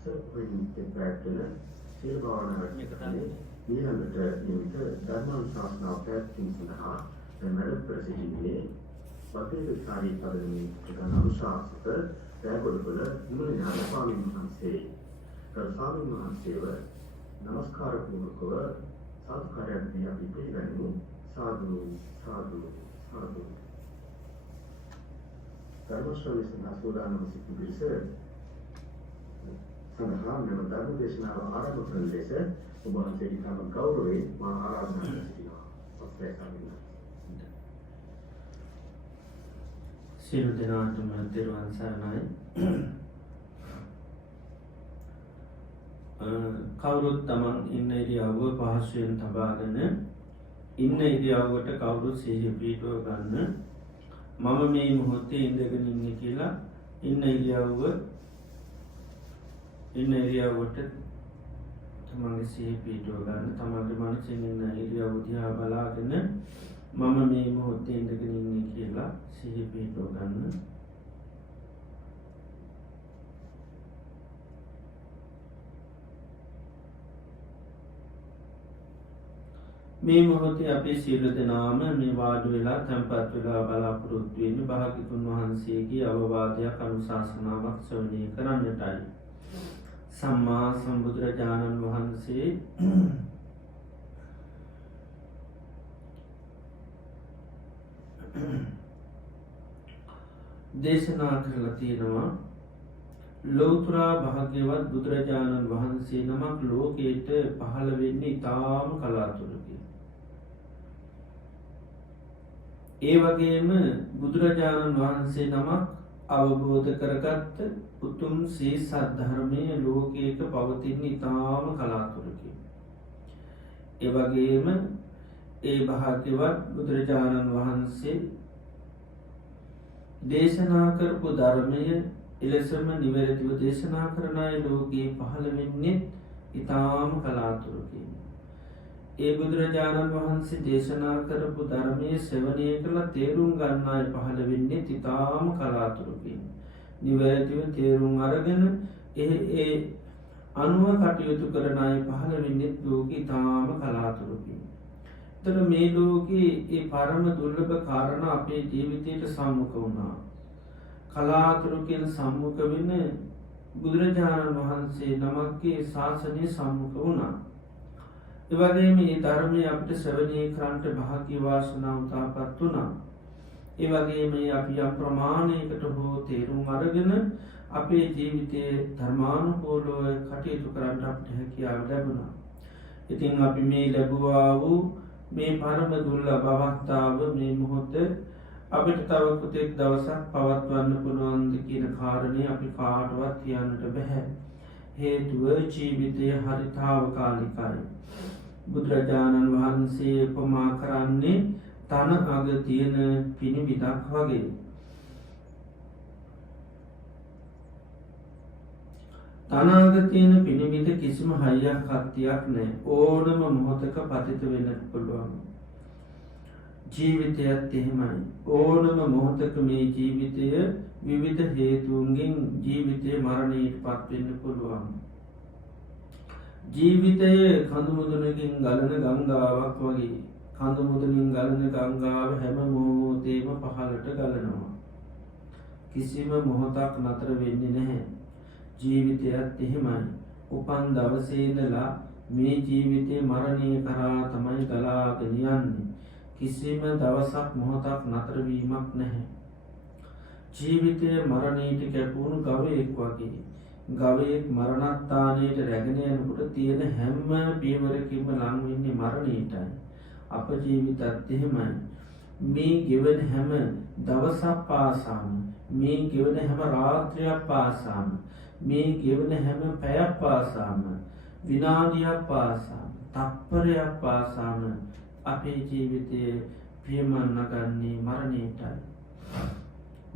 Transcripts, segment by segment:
පැත්තල සීල භාවනාවට ඊළඟට නිමිත ධර්මානුශාසනාව පැවැත්වීම සඳහා වැඩ කර සිටින්නේ වකීලකාරී පදවියේ ප්‍රධාන අනුශාසක දයකොඩපොළ මුලින්ම ස්වාමීන් වහන්සේ. ස්වාමීන් වහන්සේව නමස්කාර පූර්වකව සාදුකාරයන් අපි පිළිගනිමු. සාදු සාදු සාදු. ධර්මශ්‍රවණය සඳහා සූදානම් සිටින පිරිස සඳහා මෙම ධර්ම දේශනාව ආරම්භ කරන ලෙස ඔබ වහන්සේට තම ගෞරවයෙන් මා ආරාධනා කර සිටිනවා. අවසරයි ස්වාමීන් වහන්සේ. සියලු දෙනාටම තෙරුවන් සරණයි. කවුරුත් තමන් ඉන්න ඉරියව්ව පහසුවෙන් තබාගෙන ඉන්න ඉරියව්වට කවුරුත් සිහිය පිහිටුව ගන්න. මම මේ මොහොතේ ඉඳගෙන ඉන්නේ කියලා ඉන්න ඉරියව්වට තමන්ගේ සිහිය පිහිටුව ගන්න. තමන්ගේ මනසින් ඉන්න ඉරියව්ව දිහා බලාගෙන මම මේ මොහොතේ ඉඳගෙන ඉන්නේ කියලා සිහිය පිහිටුව ගන්න. මේ මොහොතේ අපේ සියලු දෙනාම මේ වාඩි වෙලා තැන්පත් වෙලා බලාපොරොත්තු වෙන්නේ භාග්‍යවතුන් වහන්සේගේ අවවාදයක් අනුශාසනාවක් ශ්‍රවණය කරන්නටයි. සම්මා සම්බුදුරජාණන් වහන්සේ දේශනා කරලා තියෙනවා ලෝතුරා භාග්‍යවත් බුදුරජාණන් වහන්සේ නමක් ලෝකයට පහළ වෙන්නේ ඉතාම කලාතුරකින්. ඒ වගේම බුදුරජාණන් වහන්සේ නමක් අවබෝධ කරගත්ත උතුම් ශ්‍රී සද්ධර්මය ලෝකයක පවතින ඉතාම කලාතුරකින්. ඒ වගේම ඒ භාග්‍යවත් බුදුරජාණන් වහන්සේ දේශනා කරපු ධර්මය එලෙසම නිවැරදිව දේශනා කරන අය ලෝකයේ පහළ වෙන්නේ ඉතාම කලාතුරකින්. ඒ බුදුරජාණන් වහන්සේ දේශනා කරපු ධර්මයේ ශ්‍රවණය කළ තේරුම් ගන්න අය පහළ වෙන්නේ ඉතාම කලාතුරකින්. නිවැරදිව තේරුම් අරගෙන ඒ අනුව කටයුතු කරන අය පහළ වෙන්නේ ලෝකෙ ඉතාම කලාතුරකින්. එතකොට මේ ලෝකේ ඒ පරම දුර්ලභ කාරණා අපේ ජීවිතයට සම්මුඛ වුණා. කලාතුරකින් සම්මුඛ වෙන බුදුරජාණන් වහන්සේ නමක්ගේ ශාසනය සම්මුඛ වුණා. ඒ වගේම මේ ධර්මය අපිට ශ්‍රවණය කරන්නට භාග්‍ය වාසනාව උදාපත් වුණා. ඒ වගේම අපි යම් ප්‍රමාණයකට හෝ තේරුම් අරගෙන අපේ ජීවිතයේ ධර්මානුකූලව කටයුතු කරන්න අපිට හැකියාව ලැබුණා. ඉතින් අපි මේ ලැබුවා වූ මේ පරම දුර්ලභ අවස්ථාව මේ මොහොතේ අපිට තව කුතෙක් දවසක් පවත්වන්න පුළුවන්ද කියන කාරණය අපි කාටවත් කියන්නට බැහැ. හේතුව ජීවිතය හරිතාවකාලිකයි. බුදුරජාණන් වහන්සේ උපමා කරන්නේ තන අග තියෙන පිණිවිදක් වගේ. තන අග තියෙන පිණිවිද කිසිම හයියක් කත්තියක් නැහැ. ඕනම මොහොතක පතිත වෙන්න පුළුවන්. ජීවිතයත් එහෙමයි. ඕනම මොහොතක මේ ජීවිතය විවිධ හේතුන්ගෙන් ජීවිතය මරණයට පත්වෙන්න පුළුවන්. ජීවිතය කඳුමුදුනකින් ගලන ගංගාවක් වගේ. කඳුමුදුනින් ගලන ගංගාව හැම මොහොතේම පහළට ගලනවා. කිසිම මොහොතක් නතර වෙන්නේ නැහැ. ජීවිතයත් එහෙමයි. උපන් දවසේ ඉඳලා මේ ජීවිතේ මරණය කරා තමයි ගලාගෙන යන්නේ. කිසිම දවසක් මොහොතක් නතර වීමක් නැහැ. ජීවිතය මරණයට කැපුණු ගවයෙක් වගේ. ගවයෙක් මරණස්ථානයට රැගෙන යනකොට තියෙන හැම පියවරකින්ම ලං වෙන්නේ මරණයටයි. අප ජීවිතත් එහෙමයි. මේ ගෙවන හැම දවසක් පාසාම, මේ ගෙවන හැම රාත්‍රියක් පාසාම, මේ ගෙවන හැම පැයක් පාසාම, විනාඩියක් පාසාම, තප්පරයක් පාසාම අපේ ජීවිතයේ පියමන් නගන්නේ මරණයටයි.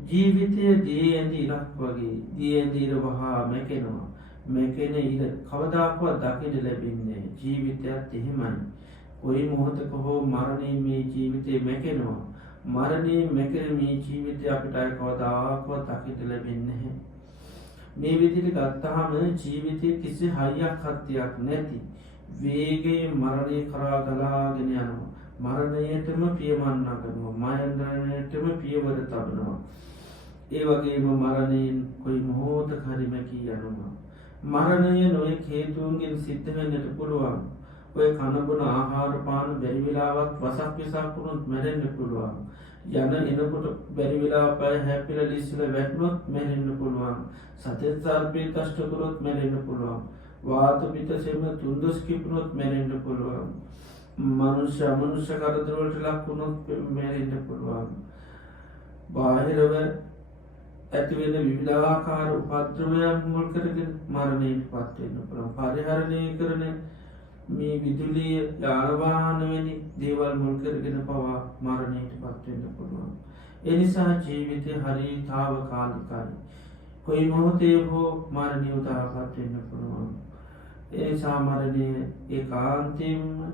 ජීවිතය දී ඇඳි ඉරක් වගේ. දී ඇඳි ඉර වහා මැකෙනවා. මැකෙන ඉර කවදාකවත් දකින්න ලැබෙන්නේ නැහැ. ජීවිතයත් එහෙමයි. කොයි මොහොතක හෝ මරණය මේ ජීවිතේ මැකෙනවා. මරණය මැකෙන මේ ජීවිතය අපිට කවදාකවත් දකින්න ලැබෙන්නේ නැහැ. මේ විදිහට ගත්තාම ජීවිතයේ කිසි හයියක් හත්තියක් නැති වේගයේ මරණය කරා ගලාගෙන යනවා. මරණයටම පියමන් නගනවා. මරණයටම පියවර තබනවා. ඒ වගේම මරණයෙන් කොයි මොහොතක හරි මැකී යනවා. මරණය නොයෙක් හේතුන්ගෙන් සිද්ධ වෙන්නට පුළුවන්. ඔය කනබුන ආහාර පාන බැරි වෙලාවත් වසක් විසක් වුණොත් මැරෙන්න පුළුවන්. යන එනකොට බැරි වෙලා පය හැපිලා ලිස්සලා වැටුනොත් මැරෙන්න පුළුවන්. සතෙත් සර්පේ කෂ්ට කරොත් මැරෙන්න පුළුවන්. වාත පිත්ත සෙම තුන්දොස් කිපුණොත් මැරෙන්න පුළුවන්. මනුෂ්‍ය අමනුෂ්‍ය කරදර වලට ලක් වුණොත් මැරෙන්න පුළුවන්. බාහිරව ඇති වෙන විවිධාකාර උපද්‍රවයන් මුල් කරගෙන මරණයට පත් වෙන්න පුළුවන්. පරිහරණය කරන මේ විදුලිය යාන වාහන වැනි දේවල් මුල් කරගෙන පවා මරණයට පත් වෙන්න පුළුවන්. ඒ නිසා ජීවිතය හරි తాවකාලිකයි. කොයි මොහොතේ හෝ මරණය උදාපත් වෙන්න පුළුවන්. ඒ නිසා මරණය ඒකාන්තයෙන්ම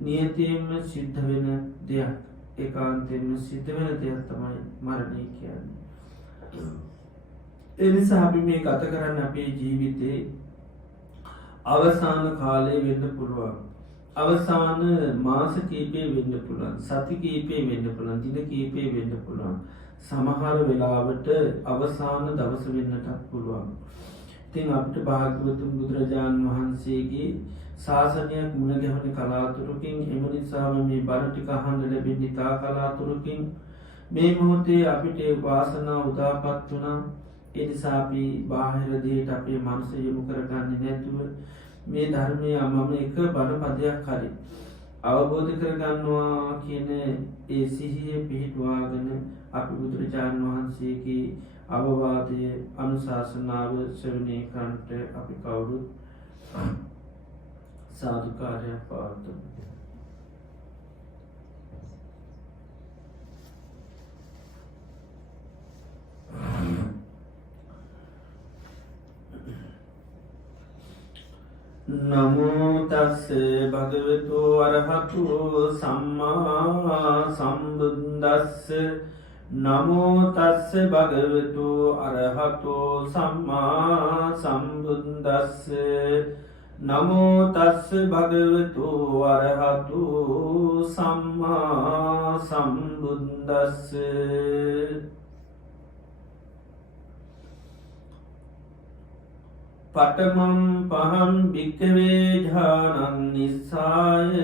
නියතියෙන්ම සිද්ධ වෙන දෙයක්. ඒකාන්තයෙන්ම සිද්ධ වෙන දෙයක් තමයි මරණය කියන්නේ. එනිසා අපි මේ ගත කරන්න අපේ ජීවිතේ අවසාන කාලය වෙන්න පුළුවන්. අවසාන මාස කීපේ වෙන්න පුළුවන්. සති කීපේ වෙන්න පුළුවන්. දින කීපේ වෙන්න පුළුවන්. සමහර වෙලාවට අවසාන දවස වෙන්නටත් පුළුවන්. ඉතින් අපිට භාග්‍යවතුන් බුදුරජාණන් වහන්සේගේ ශාසනයක් මුණ ගැහෙන කලාතුරකින් එම නිසාම මේ බණ ටික අහන්න ලැබෙන්නේ තා කලාතුරකින් මේ මොහොතේ අපිට වාසනාව උදාපත් වුණා. ඒ නිසා අපි බාහිර දේට අපේ මනස යොමු කරගන්නේ නැතුව මේ ධර්මය මම එක බණ පදයක් හරි අවබෝධ කරගන්නවා කියන ඒ සිහිය පිහිටුවාගෙන අපි බුදුරජාණන් වහන්සේගේ අවවාදය අනුශාසනාව ශ්‍රවණය කරන්නට අපි කවුරුත් සාදුකාරයක් පවත්වමු. නමෝ තස්ස භගවතු අරහතු සම්මා සම්බුද්දස්ස. නමෝ තස්ස භගවතු අරහතු සම්මා සම්බුද්දස්ස. නමෝ තස්ස භගවතු අරහතු සම්මා සම්බුද්දස්ස. පඨමං පහං භික්ඛවේ ඥානං නිස්සාය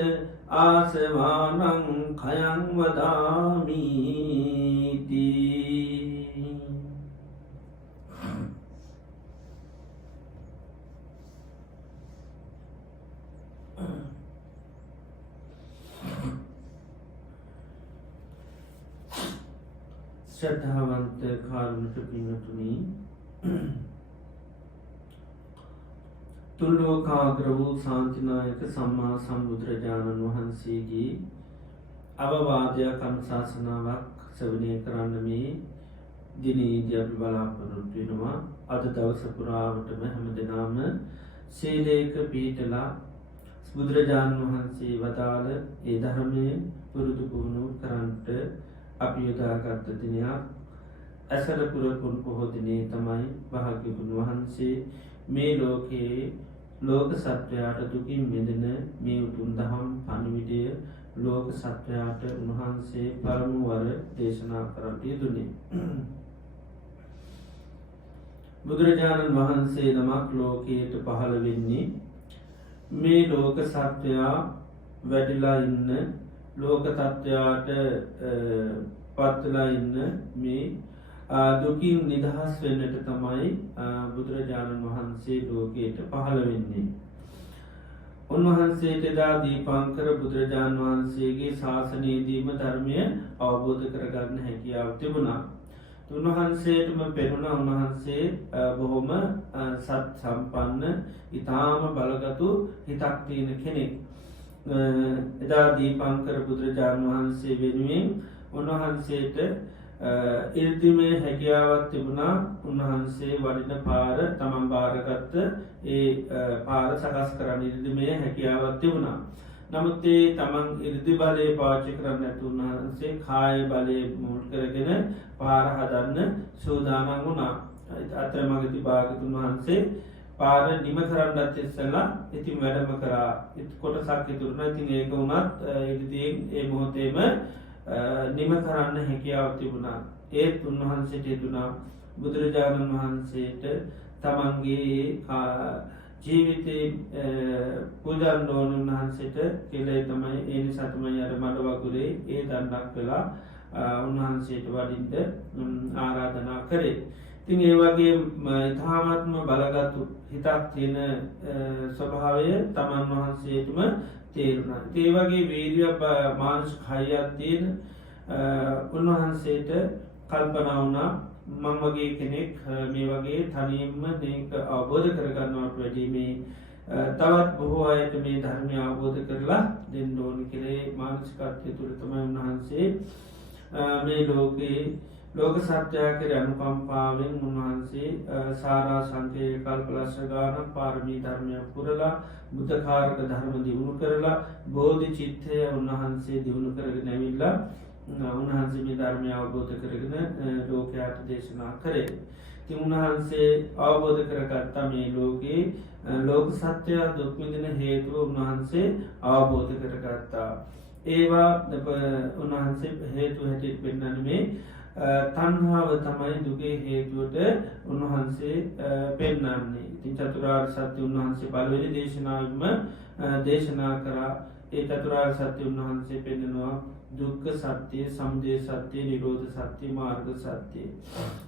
ආසවානං khයං වදාමි තී. ශ්‍රද්ධාවන්ත කාරුණික පින්වතුනි, තුල්ලෝකාග්‍ර වූ ශාන්තිනායක සම්මා සම්බුදුරජාණන් වහන්සේගේ අවවාදයක් අනුශාසනාවක් ශ්‍රවණය කරන්න මේ දිනේදී අපි බලාපොරොත්තු වෙනවා. අද දවස පුරාවටම හැමදෙනාම සීලයක පිහිටලා බුදුරජාණන් වහන්සේ වදාළ ඒ ධර්මයේ පුරුදු පුහුණු කරන්නට අපි යොදාගත් දිනයක්. ඇසළ පුරපුන් පොහෝ දිනේ තමයි භාග්‍යවතුන් වහන්සේ මේ ලෝකයේ ලෝක සත්වයාට දුකින් මිදෙන මේ උතුම් දහම් පණිවිඩය ලෝක සත්වයාට උන්වහන්සේ පළමු වර දේශනා කරන්නට යෙදුනේ. බුදුරජාණන් වහන්සේ නමක් ලෝකයට පහළ වෙන්නේ මේ ලෝක සත්වයා වැඩිලා ඉන්න ලෝක තත්වයාට පත්වලා ඉන්න මේ දුකින් නිදහස් වෙන්නට තමයි බුදුරජාණන් වහන්සේ ලෝකයට පහළ වෙන්නේ. උන්වහන්සේට එදා දීපංකර බුදුරජාණන් වහන්සේගේ ශාසනයේදීම ධර්මය අවබෝධ කරගන්න හැකියාව තිබුණා. උන්වහන්සේටම පෙනුණ උන්වහන්සේ බොහොම සත් සම්පන්න ඉතාම බලගතු හිතක් තියෙන කෙනෙක්. එදා දීපංකර බුදුරජාණන් වහන්සේ වෙනුවෙන් උන්වහන්සේට ඉර්දිමේ හැකියාවක් තිබුණා. උන්වහන්සේ වඩින පාර තමන් භාරගත්ත ඒ පාර සකස් කරන්න ඉර්දිමේ හැකියාවක් තිබුණා. නමුත් ඒ තමන් ඉර්දි බලය පාවිච්චි කරන්න නැති උන්වහන්සේ කාය බලය මුල් කරගෙන පාර හදන්න සූදානම් වුණා. අතරමඟදී භාග්‍යතුන් වහන්සේ පාර නිම කරන්නත් ඉස්සෙල්ලා ඉතින් වැඩම කරා. කොටසක් ඉතුරුනා. ඉතින් ඒක වුණත් ඉදිරියෙන් ඒ මොහොතේම නිම කරන්න හැකියාව තිබුණා. ඒත් උන්වහන්සේට හිතුණා බුදුරජාණන් වහන්සේට තමන්ගේ ජීවිතේ පූජන්න ඕන උන්වහන්සේට කෙලේ තමයි ඒ නිසා තමයි අර මඩ වගුරේ ඒ දණ්ඩක් වෙලා උන්වහන්සේට වඩින්ට ආරාධනා කරේ. ඉතින් ඒ වගේ ඉතාමත්ම බලගත්තු හිතක් තියෙන ස්වභාවය තමන් වහන්සේටම තේරුණා. ඒ වගේ වීර්ය මානසික හයියක් තියෙන උන්වහන්සේට කල්පනා වුණා මං වගේ කෙනෙක් මේ වගේ තනියෙන්ම මේක අවබෝධ කරගන්නවට වැඩි මේ තවත් බොහෝ අයට මේ ධර්මය අවබෝධ කරලා දෙන්න ඕනි කියලා මානසිකත්වය තුළ තමයි උන්වහන්සේ මේ ලෝකේ ලෝක සත්‍යය කෙරෙහි අනුකම්පාවෙන් උන්වහන්සේ සාරා සංකේය කල්පලක්ෂ ගානක් පාරමී ධර්මයක් පුරලා බුද්ධකාරක ධර්ම දියුණු කරලා බෝධි චිත්තය උන්වහන්සේ දියුණු කරගෙන ඇවිල්ලා උන්වහන්සේ මේ ධර්මය අවබෝධ කරගෙන ලෝකයාට දේශනා කරේ. ඉතින් උන්වහන්සේ අවබෝධ කරගත්තා මේ ලෝකේ ලෝක සත්‍යය දුක් විඳින හේතුව උන්වහන්සේ අවබෝධ කරගත්තා. ඒවා උන්වහන්සේ හේතු හැටියට පෙන්වන්නේ මේ තණ්හාව තමයි දුකේ හේතුවට උන්වහන්සේ පෙන්වන්නේ. ඉතින් චතුරාර්ය සත්‍ය උන්වහන්සේ පළවෙනි දේශනාවෙම දේශනා කරා. ඒ චතුරාර්ය සත්‍ය උන්වහන්සේ පෙන්වනවා දුක්ඛ සත්‍ය, සමුදය සත්‍ය, නිරෝධ සත්‍ය, මාර්ග සත්‍ය.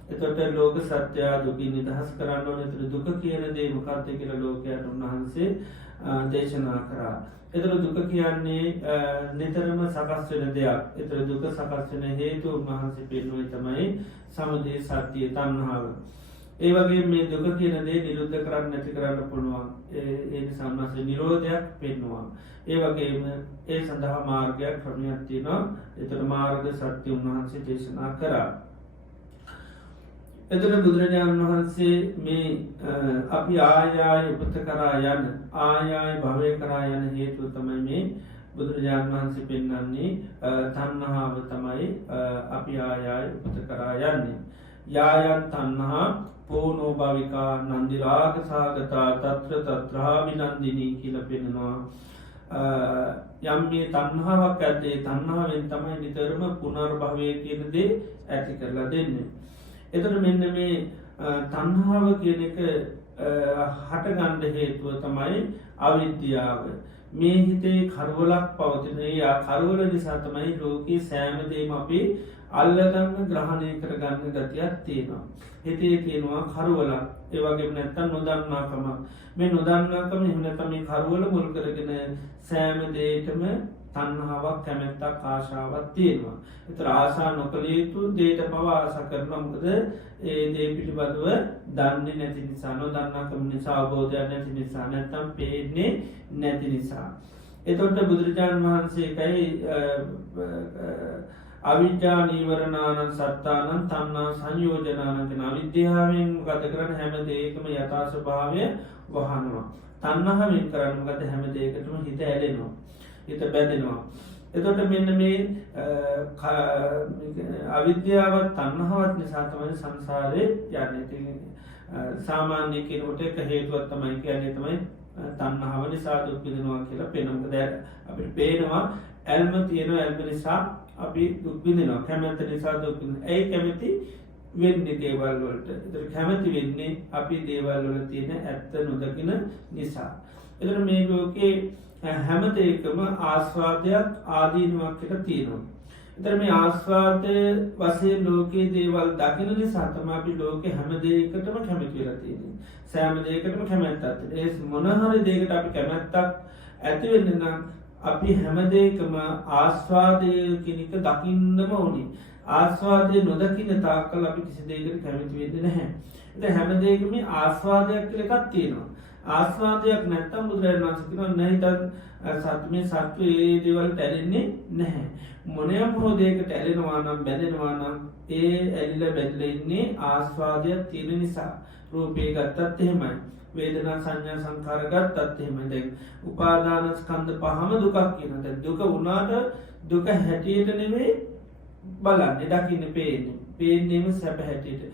එතකොට ලෝක සත්‍ය දුකින් නිදහස් කරන්න ඕනේ. ඒතර දුක කියන දේ මොකක්ද කියලා ලෝකයට උන්වහන්සේ දේශනා කරා. ඒතර දුක කියන්නේ නිතරම සකස් වෙන දෙයක්. ඒතර දුක සකස් වෙන හේතු උන්වහන්සේ පෙන්වුවේ තමයි සමුදය සත්‍ය, තණ්හාව. ඒ වගේ මේ දුක කියන දේ නිරුද්ධ කරන්න නැති කරන්න පුළුවන්. ඒ නිසා උන්වහන්සේ නිරෝධයක් පෙන්වුවා. ඒ වගේම ඒ සඳහා මාර්ගයක් ක්‍රමයක් තියෙනවා. ඒතර මාර්ග සත්‍ය උන්වහන්සේ දේශනා කරා. එතන බුදුරජාණන් වහන්සේ මේ අපි ආය උපත කරා යන ආය භවය කරා යන හේතුව තමයි මේ බුදුරජාණන් වහන්සේ පෙන්වන්නේ තණ්හාව තමයි අපි ආය උපත කරා යන්නේ. යායන් තණ්හා පෝනෝ භවිකා නන්දි රාග සාගතා తත්‍ර తත්‍රා විනන්දිනී කියලා පෙන්නනවා. යම් මේ තණ්හාවක් ඇද්දේ තණ්හාවෙන් තමයි නිතරම පුනර්භවය කියන දේ ඇති කරලා දෙන්නේ. එතකොට මෙන්න මේ තණ්හාව කියන එක හටගන්න හේතුව තමයි අවිද්‍යාව. මේ හිතේ කරවලක් පවතින. ඒ කරවල නිසා තමයි ලෝකේ සෑම දෙයක්ම අපි අල්ලගන්න ග්‍රහණය කරගන්න ගතියක් තියෙනවා. හිතේ තියෙනවා කරවලක්. ඒ වගේම නැත්තම් නොදන්නාකම. මේ නොදන්නාකම එහෙම නැත්නම් මේ කරවල මුල් කරගෙන සෑම දෙයකම තණ්හාවක්, කැමැත්තක්, ආශාවක් තියෙනවා. ඒතර ආශා නොකළ යුතු දෙයට පව ආශා කරනවා. මොකද ඒ දේ පිළිබඳව දන්නේ නැති නිසා, නොදන්නාකම නිසා, අවබෝධයක් නැති නිසා, නැත්තම් පේන්නේ නැති නිසා. එතකොට බුදුරජාණන් වහන්සේ එකයි අවිජ්ජා නීවරණානං සත්තානං තණ්හා සංයෝජනානං කියන අවිද්‍යාවෙන් මොකද කරන්නේ? හැම දෙයකම යථා ස්වභාවය වහනවා. තණ්හාවෙන් කරන්නේ මොකද? හැම දෙයකටම හිත ඇලෙනවා. හිත බැඳෙනවා. එතකොට මෙන්න මේ අවිද්‍යාවත් තණ්හාවත් නිසා තමයි සංසාරේ යන්නේ. ඉතින් සාමාන්‍ය කෙනෙකුට එක හේතුවක් තමයි කියන්නේ තමයි තණ්හාව නිසා දුක් විඳිනවා කියලා පේනවා. මොකද අපිට පේනවා ඇල්ම තියෙනවා, ඇල්ම නිසා අපි දුක් විඳිනවා. කැමැත්ත නිසා දුක් විඳිනවා. ඒ කැමැති වෙන්නේ දේවල් වලට. ඒතර කැමැති වෙන්නේ අපි දේවල් වල තියෙන ඇත්ත නොදකින නිසා. ඒතර මේ ලෝකේ හැම දෙයකම ආස්වාදයක් ආදීනවක් එක තියෙනවා. ඒතර මේ ආස්වාද වශයෙන් ලෝකයේ දේවල් දකින නිසා තමයි අපි ලෝකේ හැම දෙයකටම කැමති වෙලා තියෙන්නේ. සෑම දෙයකටම කැමැත්තක් තියෙනවා. ඒ මොන හරි දෙයකට අපි කැමැත්තක් ඇති වෙන්න නම් අපි හැම දෙයකම ආස්වාදය කියන එක දකින්නම ඕනේ. ආස්වාදය නොදකින තාක්කල් අපි කිසි දෙයකට කැමති වෙන්නේ නැහැ. ඉතින් හැම දෙයකම ආස්වාදයක් කියලා එකක් තියෙනවා. ආස්වාදයක් නැත්තම් බුදුරජාණන් වහන්සේ කියනවා නැහිතත් සත්‍යමේ සත්‍ය ඒ දේවල් ඇලෙන්නේ නැහැ. මොනියම් හෝ දෙයකට ඇලෙනවා නම් බැඳෙනවා නම් ඒ ඇලිලා බැඳලා ඉන්නේ ආස්වාදයක් තියෙන නිසා. රූපේ ගත්තත් එහෙමයි. වේදනා සංඥා සංකාර ගත්තත් එහෙමයි. දැන් උපාදාන ස්කන්ධ පහම දුකක් කියනවා. දැන් දුක වුණාට දුක හැටියට නෙමෙයි බලන්නේ, දකින්නේ, පේන්නේ. පේන්නේම සැප හැටියට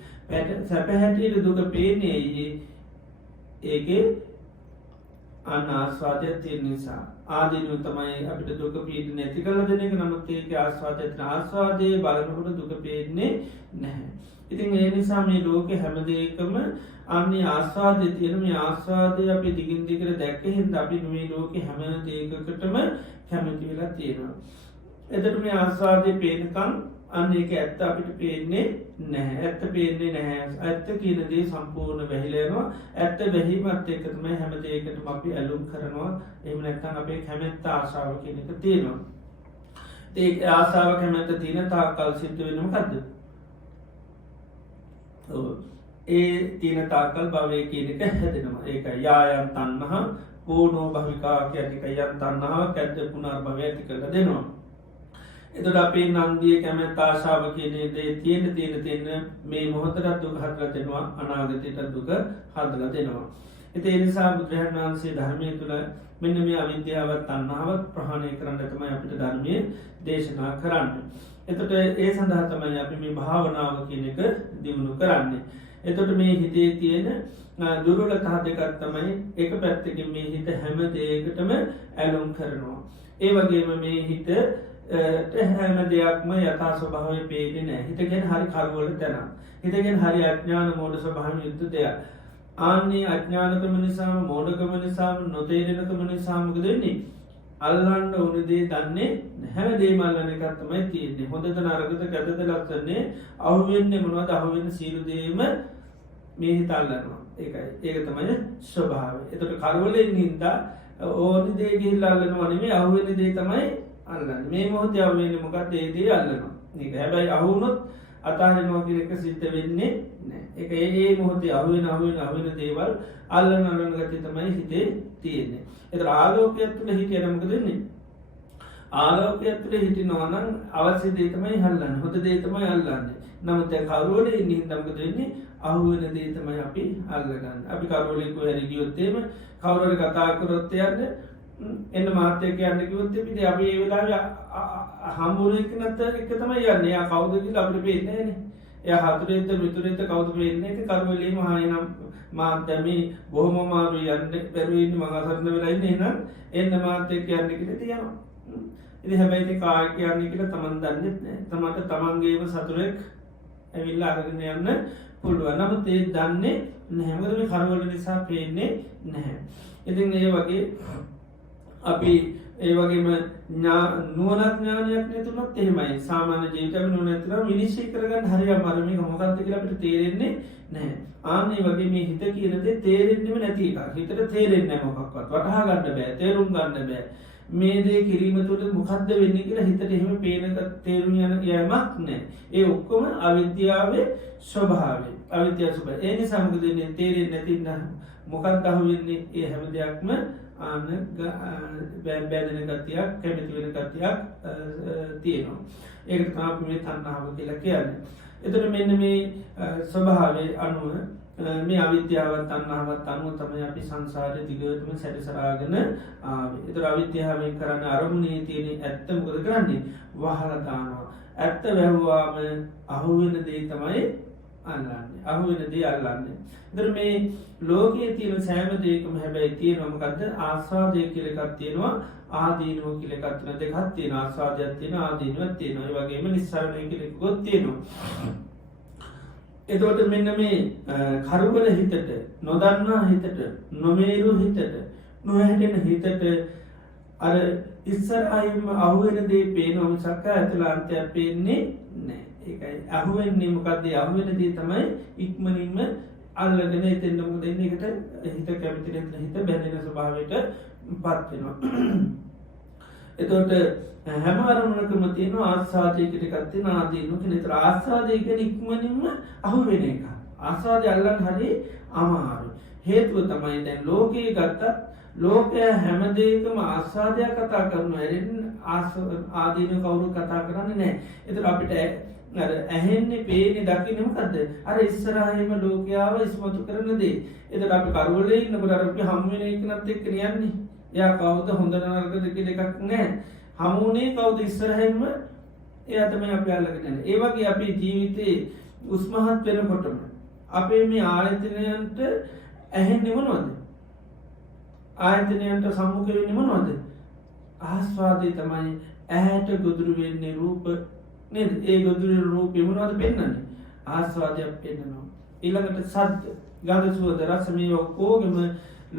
සැප හැටියට දුක පේන්නේ ඒකේ අන්න ආස්වාදයක් තියෙන නිසා ආදීනව තමයි අපිට දුක පීඩ නැති කළ දෙන එක නමුත් ඒක ආස්වාදයට ආස්වාදයේ බලනකොට දුක පේන්නේ නැහැ. ඉතින් ඒ නිසා මේ ලෝකෙ හැමදේකම අන්නේ ආස්වාදය තියෙන මේ ආස්වාදය අපි දිගින් දිගට දැක්ක හින්දා අපි මේ ලෝකෙ හැම දෙයකටම කැමති වෙලා තියෙනවා. එතකොට මේ ආස්වාදය පේනකම් අන්න ඒක ඇත්ත අපිට පේන්නේ නැහැ. ඇත්ත පේන්නේ නැහැ. ඇත්ත කියන දේ සම්පූර්ණ වැහිලා යනවා. ඇත්ත වැහිමත් එක්ක තමයි හැම දෙයකටම අපි ඇලුම් කරනවා. එහෙම නැත්නම් අපේ කැමැත්ත ආශාව කියන එක තියෙනවා. ඒ ආශාව කැමැත්ත තියෙන තාක්කල් සිද්ධ වෙන්නේ මොකද්ද? ඒ තියෙන තාක්කල් භවය කියන එක හැදෙනවා. ඒකයි යායන් තණ්හා පෝනෝ භවිකා කියන්නේ යන් තණ්හාවක් ඇද්ද පුනර්භවය ඇති කරලා දෙනවා. එතකොට අපේ නන්දිය කැමැත්ත ආශාව කියන දේ තියෙන මේ මොහොතට දුක හදලා දෙනවා අනාගතයට දුක හදලා දෙනවා. ඒ නිසා බුදුරජාණන් වහන්සේ ධර්මයේ තුල මෙන්න මේ අවිද්‍යාවත් තණ්හාවත් ප්‍රහාණය කරන්න තමයි අපිට ධර්මයේ දේශනා කරන්නේ. එතකොට ඒ සඳහා තමයි අපි මේ භාවනාව කියන එක දියුණු කරන්නේ. එතකොට මේ හිතේ තියෙන දුර්වලතා දෙකක් තමයි එක පැත්තකින් මේ හිත හැම දෙයකටම ඇලුම් කරනවා. ඒ වගේම මේ හිත හැම දෙයක්ම යථා ස්වභාවය පේන්නේ නැහැ. හිතගෙන හරි කරවල තැන. හිතගෙන හරි අඥාන මෝඩ ස්වභාවයෙන් යුක්ත දෙයක්. ආන්නේ අඥානකම නිසාම මෝඩකම නිසාම නොතේරෙනකම නිසා මොකද වෙන්නේ? අල්ලන්න ඕන දේ දන්නේ හැම දෙයක්ම අල්ලන එකක් තමයි තියෙන්නේ. හොඳද නරකද ගැටද ලක්ෂණේ අහුවෙන්නේ මොනවද? අහුවෙන සියලු දේම මේ හිත අල්ලනවා. ඒකයි. ඒක තමයි ස්වභාවය. එතකොට කරවලෙන් හින්දා ඕන දේ ගිහිල්ලා අල්ලනවා නෙමෙයි අහුවෙන දේ තමයි අල්ලන්නේ. මේ මොහොතේ අහුවෙන්නේ මොකක්ද? ඒ දේ අල්ලනවා. ඒක හැබැයි අහුනොත් අතහරිනවා කියන එක සිද්ධ වෙන්නේ නැහැ. ඒක ඒ මොහොතේ අහුවෙන දේවල් අල්ලන ගතිය තමයි හිතේ තියෙන්නේ. ඒතර ආලෝකයක් තුළ හිටියනම් මොකද වෙන්නේ? ආලෝකයක් තුළ හිටිනවා නම් අවශ්‍ය දේ තමයි අල්ලන්නේ. හොඳ දේ තමයි අල්ලන්නේ. නමුත් දැන් කවුරුවලේ ඉන්නේ හින්දා මොකද වෙන්නේ? අහුවෙන දේ තමයි අපි අල්ලගන්නේ. අපි කවුරුවලේ කොහෙරි ගියොත් එහෙම කවුරු හරි කතා කරොත් යන්නේ එන්න මාත් එක්ක යන්න කිව්වොත් ඉතින් අපි ඒ වෙලාවේ හම්බුනේ කෙනත් එක්ක තමයි යන්නේ. එයා කවුද කියලා අපිට පේන්නේ නැහැනේ. එයා හතුරෙන්ද මිතුරෙන්ද කවුද පේන්නේ? ඒක කරුවලේම හායනම් මාත් දැමි බොහොම මාරු යන්නේ බැරුව ඉන්නේ මම අසරණ වෙලා ඉන්නේ. එහෙනම් එන්න මාත් එක්ක යන්න කියලා තියනවා. ඉතින් හැබැයි ඉතින් කාය කියන්නේ කියලා Taman දන්නේ නැහැ. තමන්ට තමන්ගේම සතුරෙක් ඇවිල්ලා අරගෙන යන්න පුළුවන්. නමුත් ඒ දන්නේ නැහැ. මොකද මේ කරුවල නිසා පේන්නේ නැහැ. ඉතින් ඒ වගේ අපි ඒ වගේම නුවණක් ඥානයක් නැතුනොත් එහෙමයි. සාමාන්‍ය ජීවිතේ නුවණ නැතුනම විනිශ්චය කරගන්න හරිය අමාරුයි. මේක මොකක්ද කියලා අපිට තේරෙන්නේ නැහැ. ආන්නේ වගේ මේ හිත කියන දේ තේරෙන්නෙම නැති එකක්. හිතට තේරෙන්නේ නැහැ මොකක්වත්. වටහා ගන්න බෑ. තේරුම් ගන්න බෑ. මේ දේ කිරීම තුළ මොකද්ද වෙන්නේ කියලා හිතට එහෙම පේන තේරුම් යන යෑමක් නැහැ. ඒ ඔක්කොම අවිද්‍යාවේ ස්වභාවය. අවිද්‍යාව ස්වභාවය. ඒ නිසා මොකද වෙන්නේ? තේරෙන්නේ නැති නම් මොකක්ද අහුවෙන්නේ? ඒ හැම දෙයක්ම බැඳෙන ගතියක් කැමති වෙන ගතියක් තියෙනවා. ඒකට තමයි මේ තණ්හාව කියලා කියන්නේ. එතකොට මෙන්න මේ ස්වභාවයේ අනුව මේ අවිද්‍යාවත් තණ්හාවත් අනුව තමයි අපි සංසාරේ දිගටම සැරිසරාගෙන ආවේ. ඒතර අවිද්‍යාවෙන් කරන්නේ අරමුණේ තියෙන ඇත්ත මොකද කරන්නේ? වහලා දානවා. ඇත්ත වැහුවාම අහුවෙන දේ තමයි අල්ලන්නේ. අහුවෙන දේ අල්ලන්නේ. ඒතර මේ ලෝකයේ තියෙන සෑම දෙයකම හැබැයි තියෙනවා මොකද්ද? ආස්වාදය කියලා එකක් තියෙනවා. ආදීනව කියලා එකක් තියෙනවා. දෙකක් තියෙනවා. ආස්වාදයක් තියෙනවා. ආදීනවක් තියෙනවා. ඒ වගේම නිස්සාරණය කියලා එකක් තියෙනවා. එතකොට මෙන්න මේ කරුවල හිතට, නොදන්නා හිතට, නොමේරු හිතට, නොහැදෙන හිතට අර ඉස්සරහින්ම අහුවෙන දේ පේනවා මිසක් ඇතුළාන්තයක් පේන්නේ නැහැ. ඒකයි අහුවෙන්නේ මොකද්ද? අහුවෙන දේ තමයි ඉක්මනින්ම අල්ලගෙන එතෙන් මොකද එන්නේ? ඒකට හිත කැමති නැති හිත බැඳෙන ස්වභාවයට පත් වෙනවා. එතකොට හැම අරමුණකම තියෙන ආස්වාදයකට එකක් තියෙන ආදීනව කියන. ඒතර ආස්වාදය කියන්නේ ඉක්මනින්ම අහුවෙන එක. ආස්වාදය අල්ලන්න හරි අමාරුයි. හේතුව තමයි දැන් ලෝකයේ ගත්තත් ලෝකය හැම දෙයකම ආස්වාදයක් කතා කරනවා. ආදීනව කවුරු කතා කරන්නේ නැහැ. ඒතර අපිට අර ඇහෙන්නේ පේන්නේ දකින්නේ මොකද්ද? අර ඉස්සරහින්ම ලෝකයාව ඉස්මතු කරන දේ. එතකොට අපි කරවලේ ඉන්නකොට අර අපි හම් වෙන එකනත් එක්ක යන්නේ. එයා කවුද හොඳ නරකද කියලා එකක් නැහැ. හමුනේ කවුද ඉස්සරහින්ම ඒ තමයි අපි අල්ලගෙන යන්නේ. ඒ වගේ අපේ ජීවිතේ උස්මහත් වෙනකොටම අපේ මේ ආයතනයන්ට ඇහෙන්නේ මොනවද? ආයතනයන්ට සම්මුඛ වෙන්නේ මොනවද? ආස්වාදේ තමයි ඇහැට ගොදුරු වෙන්නේ රූප නේද? ඒ ගොදුරු රූපේ මොනවද පෙන්වන්නේ? ආස්වාදයක් පෙන්වනවා. ඊළඟට සද්ද, ගන්ධ, සුවඳ, රස මේ ඔක්කොගෙම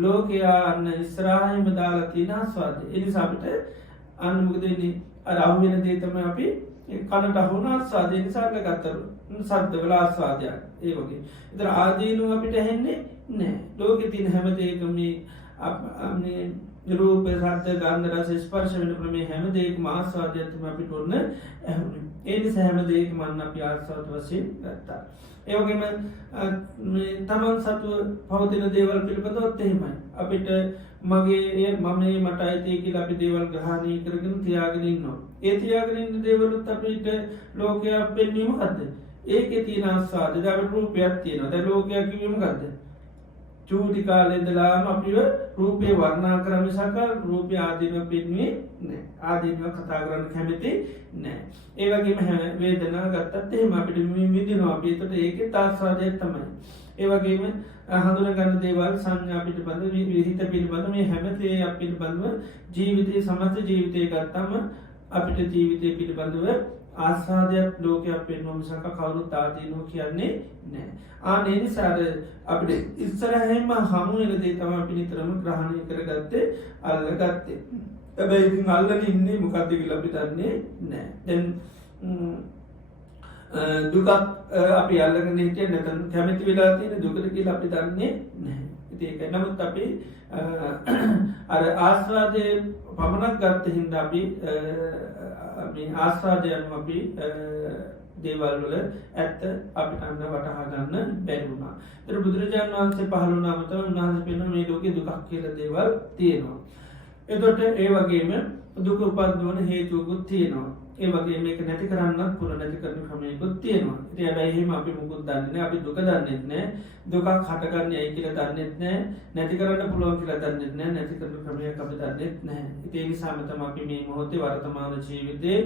ලෝකයා අන්න ඉස්සරහින්ම දාලා තියෙන ආස්වාදේ. ඒ නිසා අපිට අන්න මොකද වෙන්නේ? අර අහුවෙන දේ තමයි අපි කනට අහුන ආස්වාදේ නිසා ගත්තරු. සද්ද වල ආස්වාදයක්. ඒ වගේ. ඒතර ආදීනව අපිට ඇහෙන්නේ නැහැ. ලෝකේ තියෙන හැම දෙයකම මේ රූප, ශබ්ද, ගන්ධ, රස, ස්පර්ශ වෙනකොට මේ හැම දෙයකම ආස්වාදයක් තමයි අපිට ඔන්න ඇහුනේ. ඒ නිසා හැම දෙයකම අන්න අපි ආස්වාද වශයෙන් ගත්තා. ඒ වගේම මේ තමන් සතුව පවතින දේවල් පිළිබඳවත් එහෙමයි. අපිට මගේ මමේ මට අයිති කියලා අපි දේවල් ග්‍රහණය කරගෙන තියාගෙන ඉන්නවා. ඒ තියාගෙන ඉන්න දේවලුත් අපිට ලෝකයා පෙන්වීම මොකද්ද? ඒකේ තියෙන ආස්වාද. දැන් රූපයක් තියෙනවා. දැන් ලෝකයා කිව්වේ මොකද්ද? චූටි කාලේ ඉඳලාම අපිව රූපේ වර්ණනා කරන මිසක රූපය ආදීනව පෙන්වන්නේ නැහැ. ආදීනව කතා කරන්න කැමති නැහැ. ඒ වගේම වේදනාව ගත්තත් එහෙම අපිට මිදිනවා. අපි ඒකට ඒකේ ආස්වාදයක් තමයි. ඒ වගේම හඳුනා ගන්න දේවල් සංඥා පිටපද විහිිත පිළිබඳ මේ හැම දෙයක් පිළිබඳව ජීවිතයේ සමස්ත ජීවිතය ගත්තම අපිට ජීවිතය පිළිබඳව ආස්වාදයක් ලෝකයක් පෙන්වන මිසක කවුරුත් ආදීනව කියන්නේ නැහැ. ඒ නිසා අපිට ඉස්සරහින්ම හමු වෙන දේ තමයි අපි නිතරම ග්‍රහණය කරගත්තේ අල්ලගත්තේ. හැබැයි ඉතින් අල්ලගෙන ඉන්නේ මොකද්ද කියලා අපි දන්නේ නැහැ. දැන් දුක අපි අල්ලගෙන හිටියේ නැත්නම් කැමති වෙලා තියෙන දුකට කියලා අපි දන්නේ නැහැ. ඉතින් ඒක නමුත් අපි අර ආස්වාදයේ පමණක් ගත්ත හින්දා අපි මේ ආස්වාදයන් අපි දේවල් වල ඇත්ත අපිට අන්න වටහා ගන්න බැරි වුණා. ඒතර බුදුරජාණන් වහන්සේ පහළ වුණාම තමයි උන්වහන්සේ පෙන්වන මේ ලෝකේ දුකක් කියලා දේවල් තියෙනවා. එතකොට ඒ වගේම දුක උපද්දවන හේතුකුත් තියෙනවා. ඒ වගේම මේක නැති කරන්නත් පුළුවන් නැති කරන ක්‍රමයකුත් තියෙනවා. ඉතින් හැබැයි එහෙම අපි මොකුත් දන්නේ නැහැ. අපි දුක දන්නේ නැහැ. දුකක් හටගන්නේ ඇයි කියලා දන්නේ නැහැ. නැති කරන්න පුළුවන් කියලා දන්නේ නැහැ. නැති කරන ක්‍රමයක් අපි දන්නේ නැහැ. ඉතින් ඒ නිසාම තමයි අපි මේ මොහොතේ වර්තමාන ජීවිතේ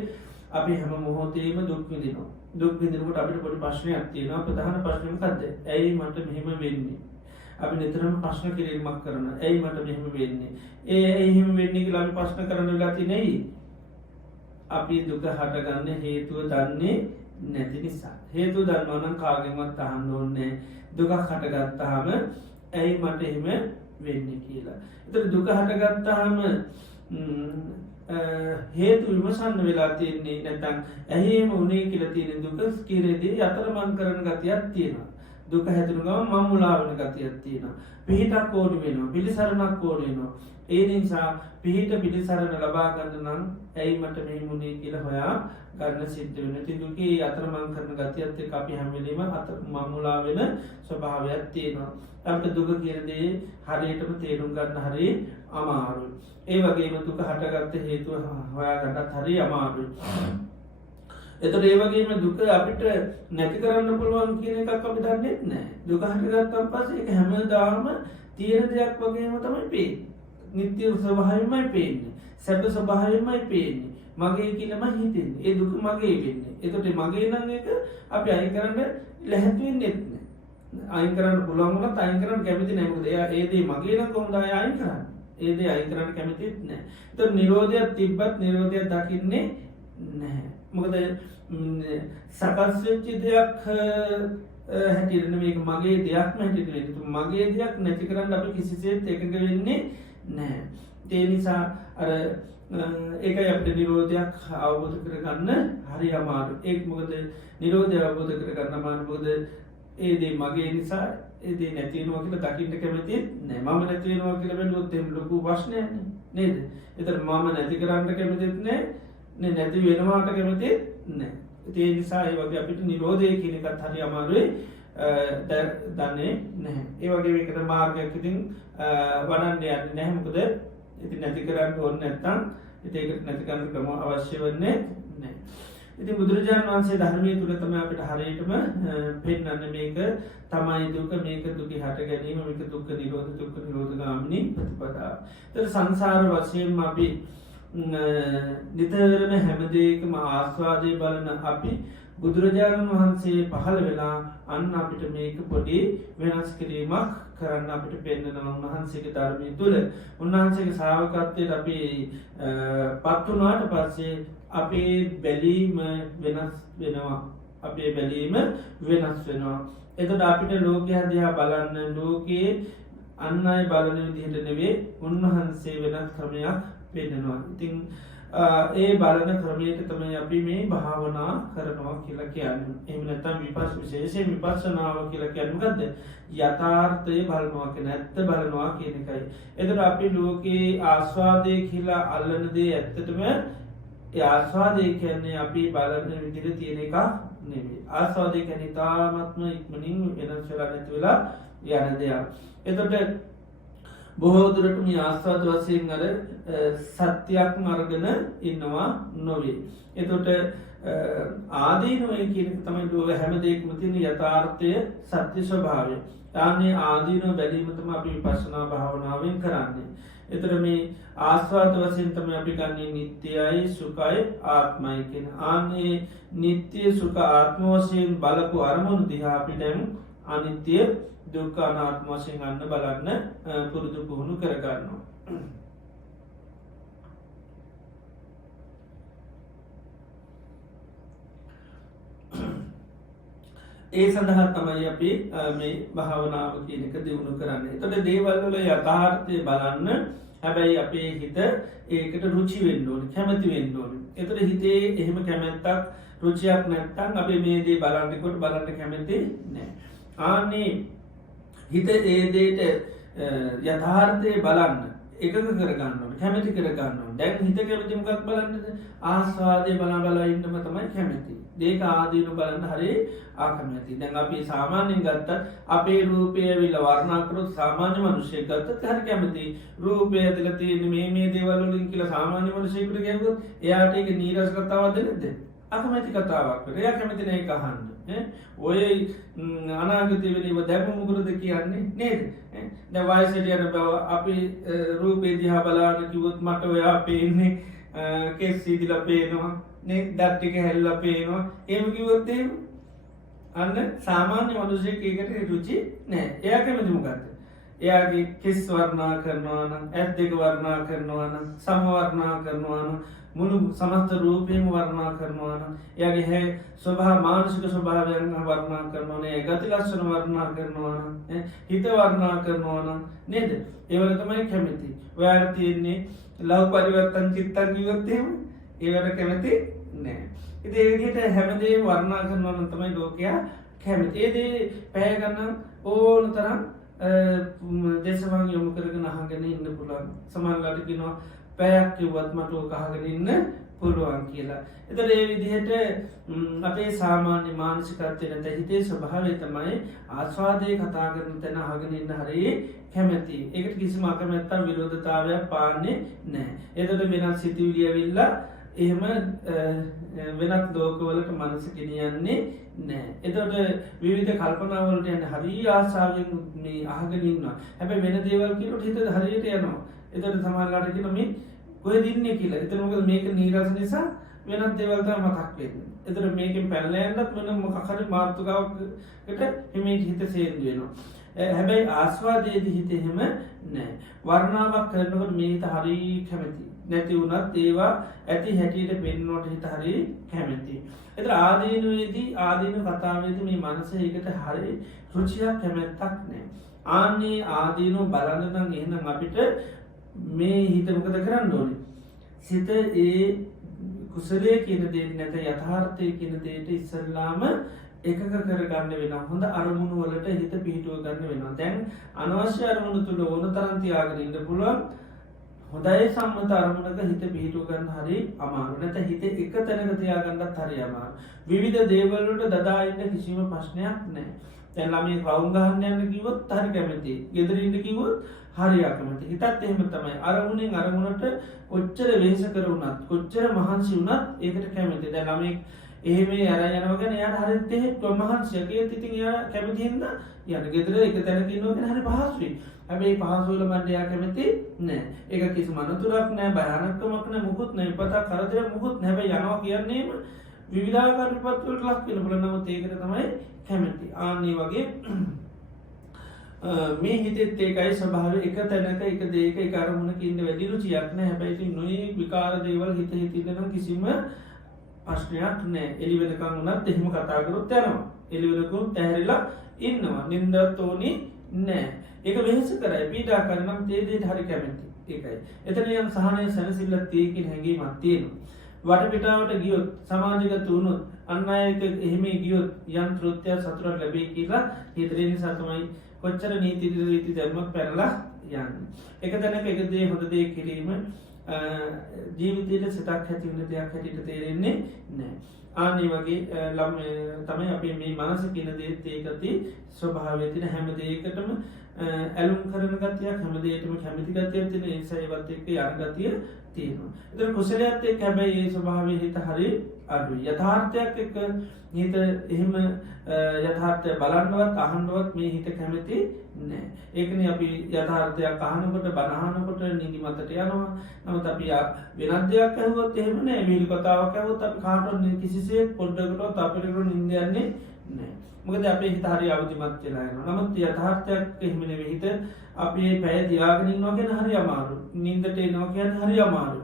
අපි හැම මොහොතේම දුක් විඳිනවා. දුක් විඳිනකොට අපිට පොඩි ප්‍රශ්නයක් තියෙනවා. ප්‍රධාන ප්‍රශ්නේ මොකද්ද? ඇයි මට මෙහෙම වෙන්නේ? අපි නිතරම ප්‍රශ්න කිරීමක් කරනවා. ඇයි මට මෙහෙම වෙන්නේ? ඇයි එහෙම වෙන්නේ කියලා අපි ප්‍රශ්න කරන වෙලාව තියෙන්නේ අපි දුක හටගන්න හේතුව දන්නේ නැති නිසා. හේතුව දන්නවා නම් කාගෙන්වත් අහන්න ඕනේ දුකක් හටගත්තාම ඇයි මට එහෙම වෙන්නේ කියලා. ඒතර දුක හටගත්තාම හේතු විමසන්න වෙලා තියෙන්නේ නැත්නම් ඇයි එහෙම වුනේ කියලා තියෙන දුක කිරේදී අතරමං කරන ගතියක් තියෙනවා. දුක හැදුණු ගමන් මම මුලා වෙන ගතියක් තියෙනවා. පිහිටක් ඕනි වෙනවා. පිළිසරණක් ඕනි වෙනවා. ඒ නිසා පිහිට පිළිසරණ ලබා ගන්න නම් ඇයි මට මෙහෙම වුනේ කියලා හොයා ගන්න සිද්ධ වෙනවා. ඉතින් දුකේ අතරමං කරන ගතියත් එක්ක අපි හැම වෙලෙම මම මුලා වෙන ස්වභාවයක් තියෙනවා. අපිට දුක කියන දේ හරියටම තේරුම් ගන්න හරිය අමාරුයි. ඒ වගේම දුක හටගත්ත හේතුව හොයා ගන්නත් හරිය අමාරුයි. එතකොට ඒ වගේම දුක අපිට නැති කරන්න පුළුවන් කියන එකක් අපි දන්නේ නැහැ. දුක හටගත්තාන් පස්සේ ඒක හැමදාම තියෙන දෙයක් වගේම තමයි පේන්නේ. නිත්‍ය ස්වභාවයමයි පේන්නේ. සැප ස්වභාවයමයි පේන්නේ. මගේ කියලාම හිතෙන්නේ. ඒ දුක මගේ වෙන්නේ. එතකොට මගේ නම් එක අපි අයින් කරන්න ලැහැත් වෙන්නේ නැහැ. අයින් කරන්න පුළුවන් වුණත් අයින් කරන්න කැමති නැහැ. මොකද එයා ඒ දේ මගේ නම් කොහොමද අයින් කරන්නේ? ඒ දේ අයින් කරන්න කැමතිත් නැහැ. එතකොට නිරෝධයක් තිබ්බත් නිරෝධයක් දකින්නේ නැහැ. මොකද සකස් වෙච්ච දෙයක් හැටියට මේක මගේ දෙයක්ම හැටියට වෙන්නේ. මගේ දෙයක් නැති කරන්න අපි කිසිසේත් එකඟ වෙන්නේ නැහැ. ඒ නිසා අර ඒකයි අපිට නිරෝධයක් අවබෝධ කරගන්න හරි අමාරුයි. ඒක මොකද නිරෝධය අවබෝධ කරගන්න අමාරු. මොකද ඒ දේ මගේ නිසා ඒ දේ නැති වෙනවා කියලා දකින්න කැමති නැහැ. මම නැති වෙනවා කියලා බැලුවොත් එහෙම ලොකු ප්‍රශ්නයක් නේද? ඒතර මම නැති කරන්න කැමතිත් නැහැ. නැති වෙනවාට කැමතිත් නැහැ. ඒ නිසා ඒ වගේ අපිට නිරෝධය කියන එකත් හරි අමාරුයි. දන්නේ නැහැ. ඒ වගේ මේකට මාර්ගයක් ඉතින් වඩන්න යන්නේ නැහැ. මොකද ඉතින් නැති කරන්න ඕනේ නැත්නම් ඉතින් ඒක නැති කරන්න ක්‍රම අවශ්‍ය වෙන්නේ නැහැ. ඉතින් බුදුරජාණන් වහන්සේ ධර්මයේ තුල තමයි අපිට හරියටම පෙන්වන්නේ මේක තමයි දුක, මේක දුකේ හට ගැනීම, මේක දුක්ඛ නිරෝධ ගාමිනී ප්‍රතිපදාව. ඒතර සංසාර වශයෙන්ම අපි නිතරම හැමදේකම ආස්වාදය බලන අපි බුදුරජාණන් වහන්සේ පහළ වෙලා අන්න අපිට මේක පොඩි වෙනස් කිරීමක් කරන්න අපිට පෙන්න්නන උන්වහන්සේක ධර්මය තුළ උන්වහන්සේක සාාවකත්වයට අපි පත්වනාට පස්සේ අපේ බැලීම වෙනස් වෙනවා අපේ බැලීම වෙනස් වෙනවා එතට අපිට ලෝකය හදයා බලන්න ලෝකයේ අන්න අයි බලන විදිහට නෙවේ උන්වහන්සේ වෙනස් ක්‍රමයක් පෙන්නවා ඉතිං ඒ බලන ක්‍රමයට තමයි අපි මේ භාවනා කරනවා කියලා කියන්න එමනතම් විපස් විශේෂය විපස්සනාව කියලා කියන්නගත්ද යථාර්ථය බලනවා කියෙන ඇත්ත බලනවා කියන එකයි. එතට අපි ලෝකයේ ආස්වාදය කියලා අල්ලනදේ ඇත්තටම ආස්වාදය කියන්නේ අපි බලන්න විදිර තියෙන එක නෙවේ. ආස්වාදය කැන තාමත්ම ඉක්මනින් වෙනස් වෙලා නැති වෙලා යන දෙයක්. එතොට බොහෝදුරට මේ ආස්වාද වසයෙන් අර සත්‍යයක් මර්ගන ඉන්නවා නොවේ. එතොට ආදීනුවය කියන තමයි ලුව හැමදේක්ම තින යථාර්ථය සත්‍ය ස්වභාවය. යානේ ආදීනුව බැලීමතම අපි විපස්සනා භාවනාවෙන් කරන්නේ. එතර මේ ආස්වාද වසයෙන් තම අපි ගන්නේ නිත්‍යයයි සුකයි ආත්මයි කියෙන. ආනේ නිත්‍යය සුක ආත්ම වසයෙන් බලපු අරමුණු දිහාපි දැම් අනිත්‍යය දුක්ක අනාත්ම වශයෙන් ගන්න බලන්න පුරුදු පුහුණු කරගන්නවා. ඒ සඳහා තමයි අපි මේ භාවනාව කියනක දියුණු කරන්නේ. තොට දේවල්වල යථාර්ථය බලන්න හැබැයි අපේ හිත ඒකට රුචි වෙන්ඩෝන කැමති වෙන්ඩෝන. එතට හිතේ එහෙම කැමැත්තක් රුචියක් නැත්තන් අපේ මේදේ බලන්නකොට බලන්න කැමති නෑ. ආන්නේ හිත ඒදේට යථාර්ථය බලන්න එකක කරගන්න කැමති කරගන්න දැන් හිත කැමතිමකක් බලන්නද ආස්වාදය බලා බලා ඉන්නම තමයි කැමති දේක ආදීනු බලන්න හරි ආකමැති දැන් අපි සාමාන්‍යෙන් ගත්තත් අපේ රූපය විල වර්ණකරුත් සාමාන්‍ය මනුෂය ගත්තත් හරි කැමති රූපය ඇතිල තියෙන මේ දේවල්ලින් කියලා සාමාන්‍ය මනුෂයකුට ගැවු එයාට එක නීරස් කතාවද නැද අකමැති කතාවක් එයා කැමතින එක අහන්න ඔය අනාගතවලීව දැම මුගුරුද කියන්නේ නේද දැවයිසට යන බව අපි රූපේ දිහා බලාන කිවොත් මට ඔයා පේන්නේ කෙස් සීදිල පේනවා නේ දට්ටික හැල්ල පේනවා ඒම කිවොත්තේ අන්න සාමාන්‍ය මනුෂය ඒකට රුචි නෑ එයා කැමතිමුගත්ත එයාගේ කෙස් වර්ණා කරනවාන ඇත් දෙක වර්ණා කරනවාන සමවර්ණා කරනවාන මුළු සමස්ත රූපයම වර්ණා කරනවාන එයාගේ හැ ස්වභා මානසික ස්වභාවයන් වර්ණා කරනවනේ ගති ලක්ෂණ වර්ණා කරනවාන හිත වර්ණා කරනවාන නේද ඒවල තමයි කැමති ඔයාට තියෙන්නේ ලව් පරිවත්තන් චිත්තන් කිවත්තේම ඒවට කැමති නෑ ඉති ඒවිදිට හැමදේ වර්ණා කරනවන තමයි ලෝකයා කැමති ඒදේ පැයගන්න ඕන තරම් දේශවන් යොමු කරගෙන අහගෙන ඉන්න පුළුවන් සමල්ලටකිනවා පැයක් කිව්වත් මටෝ කහගෙන ඉන්න පුළුවන් කියලා. එතට ඒ විදිහට අපේ සාමාන්‍ය මානසිකත්වය නැත හිතේ ස්වභාවය තමයි ආස්වාදය කතා කරන තැන අහගෙන ඉන්න හරි කැමැති. ඒකට කිසිම අකමැත්තම් විරෝධතාවයක් පාන්නේ නෑ. එතට වෙනත් සිතිවිලියවිල්ලා එහෙම වෙනත් ලෝකවලට මනස ගෙනියන්නේ නෑ. එතට විවිධ කල්පනාවලට යන්න හරි ආසාාවෙන් අහගෙනන්න හැබැ වෙන දේවල් කිලට හිත හරියට යනවා. එතට සමල්ලාටගෙන මේ ගොය දින්න කියලා එතනක මේක නීරස නිසා වෙනත් දෙවල්ත මතක්වෙන්න. එතර මේකින් පැල්ලෑන්ඩත් වන මොකහරි මාර්ථකාවකට හිමට හිත සේන්දුවෙනවා. හැබැයි ආස්වාදයේද හිතහෙම නෑ. වර්ණාවක් කරනකට මේහිත හරි කැමැති. නැති වුණත් ඒවා ඇති හැටියට පෙන්නෝට හිත හරි කැමැති. එත ආදීනුවේදී ආදීන කතාවේද මේ මනස ඒකට හරි රුචියක් කැමැත්තක් නෑ. ආන්නේ ආදීනු බලන්නදන් එහනම් අපිට මේ හිතමකද කරන්න ඕනේ. සිත ඒ කුසලේ කියන දේ නැත යථාර්ථය කියන දේට ඉස්සල්ලාම එකක කරගන්න වෙන හොඳ අරමුණු වලට හිත පිහිටුව ගන්න වෙනවා. දැන් අනවශ්‍ය අරමුණු තුළ ඕන තරන්තියාගෙන ඉන්න පුළුවන් හොඳයි සම්මත අරමුණක හිත පිහිටුව ගන්න හරි අමාරු නැත හිත එක තැනක තියාගන්නත් හරි අමාරු. විවිධ දේවල්ලට දදාඉන්න කිසිම ප්‍රශ්නයක් නෑ. තැල්ලාමේ රවුන්ගහන්න යන්න කිවොත් හරි කැමති ගෙදරන්න කිවොත් හරි අකමති හිතත් එහෙම තමයි අරමුණෙන් අරමුණට කොච්චර වේස කරුණත් කොච්චර මහන්සි වුනත් ඒකට කැමති දැනමේ එහෙම අර යනවගෙන යාට හරිතේ ටොමහන්සයගේ තිතින් යා කැමතිහින්ද යන ගෙදර එක තැනකින්නවගෙන හරි පහස්ුවී හැබැයි පහසුවල මණ්ඩයා කැමති නෑ. ඒක කිසිම අනතුරක් නෑ, භයානකමක් නෑ, මුකුත් නෑ, විපතක් කරදරයක් මුකුත් නෑ. හැබැයි යනවා කියන්නේම විවිධාකාර විපත් වලට ලක් වෙන බල නමුත් ඒකට තමයි කැමති. ආන්නේ වගේ මේ හිතෙත් ඒකයි ස්වභාවය. එක තැනක එක දේක එක අරමුණක ඉන්න වැඩි රුචියක් නෑ. හැබැයි ඉතින් නොයේ විකාර දේවල් හිත හිතින්න නම් කිසිම ප්‍රශ්නයක් නෑ. එළි වෙනකන් උනත් එහෙම කතා කරොත් යනවා. එළි වෙනකන් ඇහැරිලා ඉන්නවා. නින්දත් ඕනි නෑ. ඒක වෙහෙස කරයි, පීඩා කරනම් තේ දේට හරි කැමති. ඒකයි. එතන යම් සහනය සැනසෙල්ලක් තියෙකින් හැඟීමක් තියෙනවා. වටපිටාවට ගියොත් සමාජගත වුණොත් අන්න අයට එහෙම ගියොත් යම් තෘප්තියක් සතුටක් ලැබෙයි කියලා හිතේ නිසා තමයි කොච්චර නීති රීති ධර්මයක් පැනලා යන්නේ. එක තැනක එක දේ හොඳ දේ කිරීම ජීවිතයට සිතක් ඇති වෙන දෙයක් හැටියට තේරෙන්නේ නැහැ. ආනි වගේ තමයි අපි මේ මනස කියන දේත් ඒකති ස්වභාවය තියෙන හැම දෙයකටම ඇලුම් කරන ගතියක්, හැම දෙයකටම කැමති ගතියක් තියෙන නිසා ඒවත් එක්ක යන ගතිය තියෙනවා. ඒතර කුසලයට එක්ක හැබැයි ඒ ස්වභාවය හිත හරි අඩුයි. යථාර්ථයක් එක්ක හිත එහෙම යථාර්ථය බලන්නවත් අහන්නවත් මේ හිත කැමති නෑ. ඒකනේ අපි යථාර්ථයක් අහනකොට බණ අහනකොට නිදිමතට යනවා. නමුත් අපි වෙනත් දෙයක් අහුවොත් එහෙම නෑ. විහිළු කතාවක් අහුවොත් අපි කාටවත් කිසිසේත් පොඩ්ඩකටවත් අපිට නිින්ද යන්නේ නෑ. මොකද අපේ හිත හරි අවදිමත් වෙලා යනවා. නමුත් යථාර්ථයක් එහෙම නෙවෙයි. හිත අපි මේ පැය තියාගෙන ඉන්නවා කියන හරි අමාරු. නිින්දට එනවා කියන්නේ හරි අමාරු.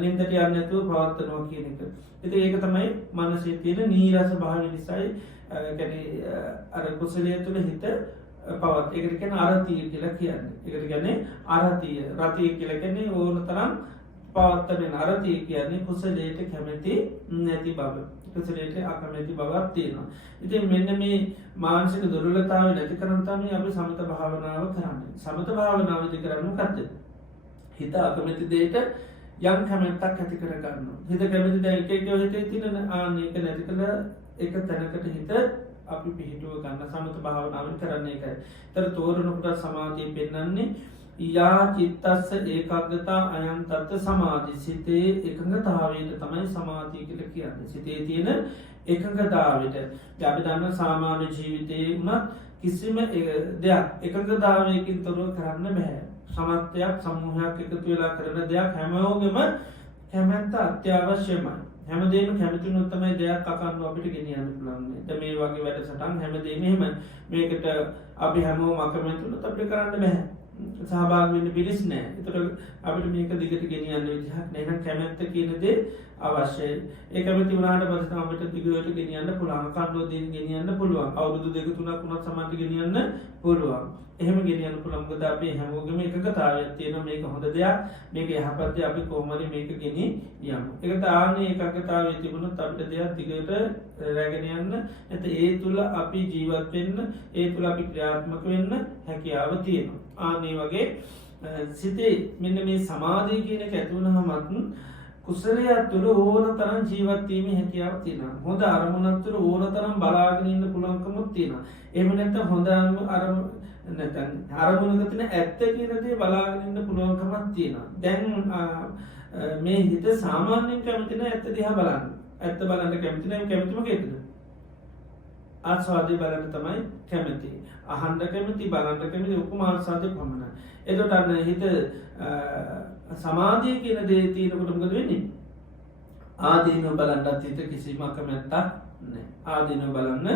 නිින්දට යන්නේ නැතුව පවත්වනවා කියන එක. ඉතින් ඒක තමයි මනසේ තියෙන නීරස භාවය නිසායි අර කුසලයේ තුල හිත පවත්. ඒකට කියන්නේ අරතිය කියලා කියන්නේ. ඒකට කියන්නේ අරතිය. රතිය කියලා කියන්නේ ඕන තරම් පවත්තන අරතිය කියන්නේ කුසලයට කැමැති නැති බව. කුසලයට අකමැති බවක් තියෙනවා. ඉතින් මෙන්න මේ මානසික දුර්වලතාවය නැති කරන් තමයි අපි සමත භාවනාව කරන්නේ. සමත භාවනාවදී කරන්නේ මොකද්ද? හිත අකමැති දෙයට යම් කැමැත්තක් ඇති කර ගන්නවා. හිත කැමති දැන් එක හිතේ තියෙන ආනේක නැති කළ එක තැනකට හිත අපි පිහිටුව ගන්න සමත භාවනාවෙන් කරන්නේ ඒකයි. ඒතර තෝරනකොට සමාධිය පෙන්වන්නේ යා චිත්තස්ස ඒකාග්‍රතා අයං තත් සමාධි. සිතේ එකඟතාවයට තමයි සමාධිය කියලා කියන්නේ. සිතේ තියෙන එකඟතාවයට. අපි දන්න සාමාන්‍ය ජීවිතේ උනත් කිසිම දෙයක් එකඟතාවයකින් තොරව කරන්න බෑ. සමත්යක් සමූහයක් එකතු වෙලා කරන දෙයක් හැමෝගෙම කැමැත්ත අත්‍යවශ්‍යමයි. හැමදේම කැමතිනොත් තමයි දෙයක් අකන්න අපිට ගෙනියන්න පුළුවන්. දැන් මේ වගේ වැඩසටහන් හැමදේම එහෙම මේකට අපි හැමෝම අකමැතිනොත් අපිට කරන්න බෑ. සහභාගී වෙන්න පිළිස් නෑ. ඒතර අපිට මේක දිගට ගෙනියන්න විදිහක් නෑ. එහෙනම් කැමැත්ත කියන දේ අවශ්‍යයි. ඒ කැමැති වුණාට පස්සේ තමයි අපිට දිගට ගෙනියන්න පුළුවන්. කන්නෝ දෙන්න ගෙනියන්න පුළුවන්. අවුරුදු 2-3ක් වුණත් සමහරට ගෙනියන්න පුළුවන්. එහෙම ගෙනියන්න පුළුවන්. මොකද අපි හැමෝගෙම එකකතාවයක් තියෙනවා. මේක හොඳ දෙයක්. මේක යහපත් දෙයක්. අපි කොහොමද මේක ගෙනියමු. ඒකට ආන්නේ එකකතාවයේ තිබුණොත් අපිට දෙයක් දිගට රැගෙන යන්න. නැත්නම් ඒ තුල අපි ජීවත් වෙන්න, ඒ තුල අපි ක්‍රියාත්මක වෙන්න හැකියාව තියෙනවා. ආන්නේ වගේ සිතේ මෙන්න මේ සමාධිය කියන එක ඇති වුණාමත් කුසලයක් තුළ ඕන තරම් ජීවත් වීමේ හැකියාවක් තියෙනවා. හොඳ අරමුණක් තුළ ඕන තරම් බලාගෙන ඉන්න පුළුවන්කමක් තියෙනවා. එහෙම නැත්නම් හොඳ අරමුණක තියෙන ඇත්ත කියන දේ බලාගෙන ඉන්න පුළුවන්කමක් තියෙනවා. දැන් මේ හිත සාමාන්‍යයෙන් කැමති නැහැ ඇත්ත දිහා බලන්න. ඇත්ත බලන්න කැමති නැහැ. කැමති මොකේද? ආස්වාදේ බලන්න තමයි කැමති. අහන්න කැමති, බලන්න කැමති, ඔක්කොම ආස්වාදේ පමණයි. එතකොට අන්න හිත සමාධිය කියන දේ තියෙනකොට මොකද වෙන්නේ? ආදීනව බලන්නත් හිත කිසිම කැමැත්තක් නැහැ. ආදීනව බලන්න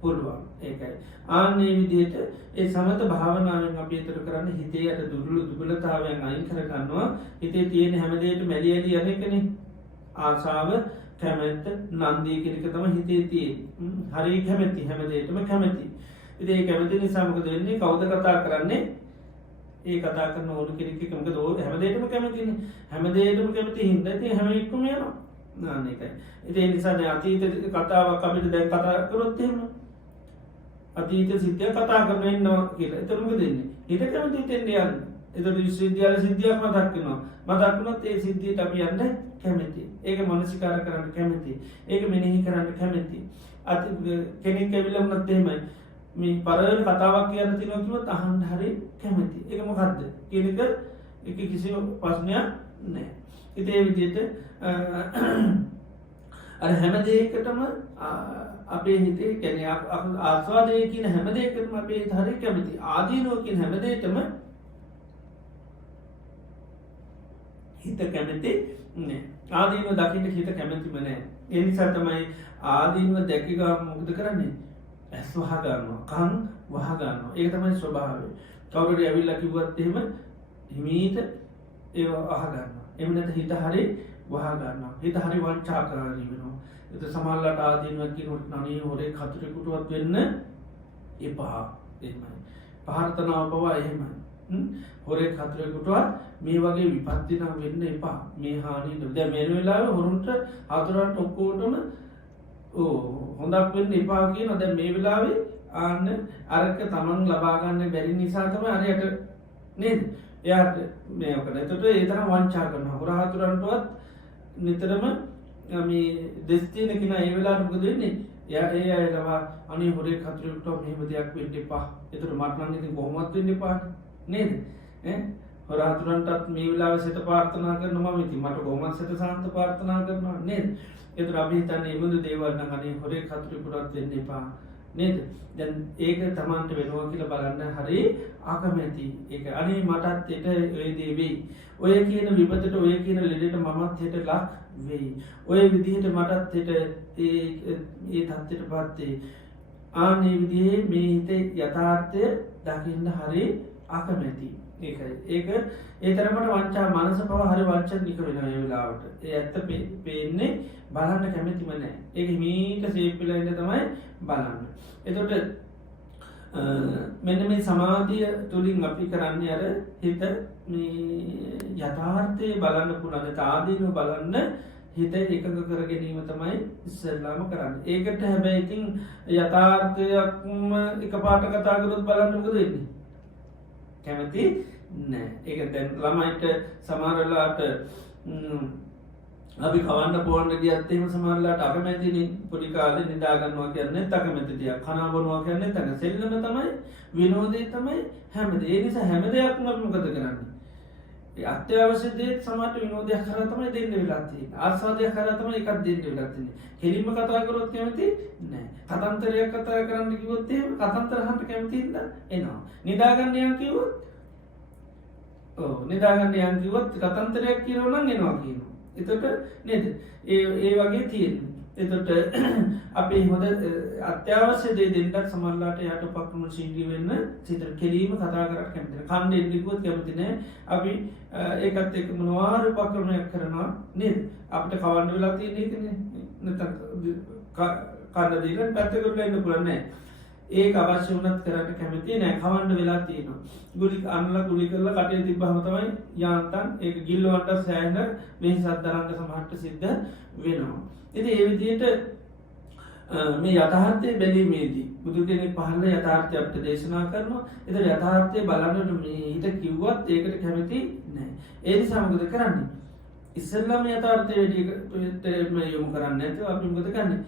පුළුවන්. ඒකයි. ආන්නේ විදිහට ඒ සමත භාවනාවෙන් අපි ඒතර කරන්නේ හිතේ අර දුර්වලතාවයන් අයින් කර ගන්නවා. හිතේ තියෙන හැම දෙයකම මැලි ඇලි යන එකනේ. ආශාව, කැමැත්ත, නන්දිය කියන එක තමයි හිතේ තියෙන්නේ. හරි කැමැති, හැම දෙයකම කැමැති. ඉතින් ඒ කැමැති නිසා මොකද වෙන්නේ? කවුද කතා කරන්නේ? ඒ කතා කරන ඕන කෙනෙක් එක්ක මොකද හැම දෙයකම කැමතිනේ. හැම දෙයකම කැමති හින්දා ඉතින් හැම එකම යනවා. නාන්න ඒකයි. ඉතින් ඒ නිසා දැන් අතීත කතාවක් අපිට දැන් කතා කරොත් එහෙම අතීත සිද්ධිය කතා කරගෙන ඉන්නවා කියලා. ඒතර මොකද වෙන්නේ? හිත කැමති හිතෙන් යන්නේ. ඒතර විශ්වවිද්‍යාල සිද්ධියක් මතක් වෙනවා. මතක් වුණොත් ඒ සිද්ධියට අපි යන්න කැමති. ඒක මනසිකාර කරන්න කැමති. ඒක මෙනෙහි කරන්න කැමති. අති කෙනෙක් ඇවිල්ලා වුණත් එහෙමයි. මේ පරණ කතාවක් කියන්න තියෙනවා කිව්වොත් අහන්න හරි කැමති. ඒක මොකද්ද? කියන එක කිසිම ප්‍රශ්නයක් නැහැ. ඉතින් ඒ විදිහට අර හැම දෙයකටම අපේ හිතේ කියන්නේ ආස්වාදය කියන හැම දෙයකටම අපේ හිත හරිය කැමති. ආදීනෝ කියන හැම දෙයකටම හිත කැමති නෑ. ආදීනව දකින්න හිත කැමතිම නෑ. ඒ නිසා තමයි ආදීනව දැක ගාම මොකද කරන්නේ? ඇස් වහ ගන්නවා, කන් වහ ගන්නවා. ඒක තමයි ස්වභාවය. කවුරුහරි ඇවිල්ලා කිව්වත් එහෙම හිමීට ඒව අහ ගන්නවා. එහෙම නැත්නම් හිත හරි වහ ගන්නවා. හිත හරි වංචාකාරී වෙනවා. ඒක සමහරලාට ආදීනව කියනොත් නණී හොරේ කතුරෙකුටවත් වෙන්න එපා. එහෙමයි. පහර්තනාව පවා එහෙමයි. හොරේ කතුරෙකුටවත් මේ වගේ විපත්ති නම් වෙන්න එපා. මේ හානියට. දැන් මේ වෙලාවේ හොරුන්ට හතුරන්ට ඔක්කොටම හොඳක් වෙන්න එපා කියන. දැන් මේ වෙලාවේ ආන්න අරක තමන් ලබා ගන්න බැරි නිසා තමයි අරයට නේද? එයාට මේකට. එතකොට ඒ තරම් වංචා කරනවා. හොර හතුරන්ටවත් නිතරම මේ දෙස් තියෙන කෙනා ඒ වෙලාවට මොකද වෙන්නේ? එයා ඒ අයලවා අනේ හොරේ කතුරෙකුට මෙහෙම දෙයක් වෙන්න එපා. එතකොට මට නම් ඉතින් කොහොමවත් වෙන්න එපා නේද? හොර හතුරන්ටත් මේ වෙලාවේ සිත ප්‍රාර්ථනා කරනවා මම ඉතින් මට කොහොමද සිත සාන්ත ප්‍රාර්ථනා කරනවා නේද? ඒතර අපි හිතන්නේ මේ මුදු දේවල් නම් අනේ හොරේ කතුරෙකුටත් වෙන්න එපා නේද? දැන් ඒක තමන්ට වෙනවා කියලා බලන්න හරි අකමැති. ඒක අනේ මටත් හෙට ඔය දේ වෙයි. ඔය කියන විපතට ඔය කියන ලෙඩට මමත් හෙට ලක් වෙයි. ඔය විදිහට මටත් හෙට ඒ තත්ත්වයටපත් වෙයි. ආන්නේ විදිහේ මේ හිතේ යථාර්ථය දකින්න හරි අකමැති. ඒකයි. ඒක ඒ තරමට වංචා මනස පව හරි වංචනික වෙනවා ඒ වෙලාවට. ඒ ඇත්ත පේන්නේ බලන්න කැමැතිම නැහැ. ඒක මීට සේප් වෙලා ඉන්න තමයි බලන්න. එතකොට මෙන්න මේ සමාධිය තුලින් අපි කරන්නේ අර හිත මේ යථාර්ථය බලන්න පුළුවන්. ආදීනව බලන්න හිත එකඟ කර ගැනීම තමයි ඉස්සෙල්ලාම කරන්නේ. ඒකට හැබැයි ඉතින් යථාර්ථයක්ම එකපාරට කතා කරොත් බලන්න මොකද වෙන්නේ? කැමති නෑ. ඒක දැන් ළමයිට සමහරලාට අපි කවන්න පොවන්න ගියත් එහෙම සමහරලාට අකමැතිනේ. පොඩි කාලේ නිදා ගන්නවා කියන්නේ අකමැති දෙයක්. කනවා බොනවා කියන්නේ තන සෙල්ලම තමයි, විනෝදේ තමයි හැමදේ. ඒ නිසා හැම දෙයක්ම අපි මොකද කරන්නේ? ඒ අත්‍යවශ්‍ය දේ සමහරට විනෝදයක් කරා තමයි දෙන්න වෙලා තියෙන්නේ. ආස්වාදයක් කරා තමයි එකක් දෙන්න වෙලා තියෙන්නේ. කෙලින්ම කතා කරොත් කැමති නෑ. කතන්තරයක් කතා කරන්න කිව්වොත් එහෙම කතන්තර අහන්න කැමති ඉඳ එනවා. නිදා ගන්න යන් කිව්වොත් නිදාගන්න යන් කිව්වොත් කතන්තරයක් කියනවා නම් එනවා කියනවා. එතකොට නේද? ඒ වගේ තියෙනවා. එතකොට අපි හොඳ අත්‍යවශ්‍ය දේ දෙන්නත් සමහරලාට යට පක්‍රම ශීඝ්‍ර වෙන්න සිතට කෙලීම කතා කරලා කැමති නැහැ. කන්නේ ඉන්නකොත් කැමති නැහැ. අපි ඒකත් එක්ක මොනවාර උපක්‍රමයක් කරනවා නේද? අපිට කවන්න වෙලා තියෙන එකනේ. නැත්නම් කන්න දීලා පැත්තකට ඉන්න පුළුවන් නැහැ. ඒක අවශ්‍ය වුණත් කරන්න කැමති නෑ. කවන්න වෙලා තියෙනවා. ගුලි අන්නලා ගුලි කරලා කටේ තිබ්බහම තමයි යාන්තම් ඒක ගිල්ලවන්න සෑහෙන වෙහසක් දරන්න සමහරට සිද්ධ වෙනවා. ඉතින් ඒ විදිහට මේ යථාර්ථය බැලීමේදී බුදු කෙනෙක් පහළ යථාර්ථය අපිට දේශනා කරනවා. ඒතර යථාර්ථය බලනකොට මේ හිත කිව්වත් ඒකට කැමති නෑ. ඒ නිසා මොකද කරන්නේ? ඉස්සෙල්ලාම යථාර්ථය වැඩි යොමු කරන්නේ නැතුව අපි මොකද කරන්නේ?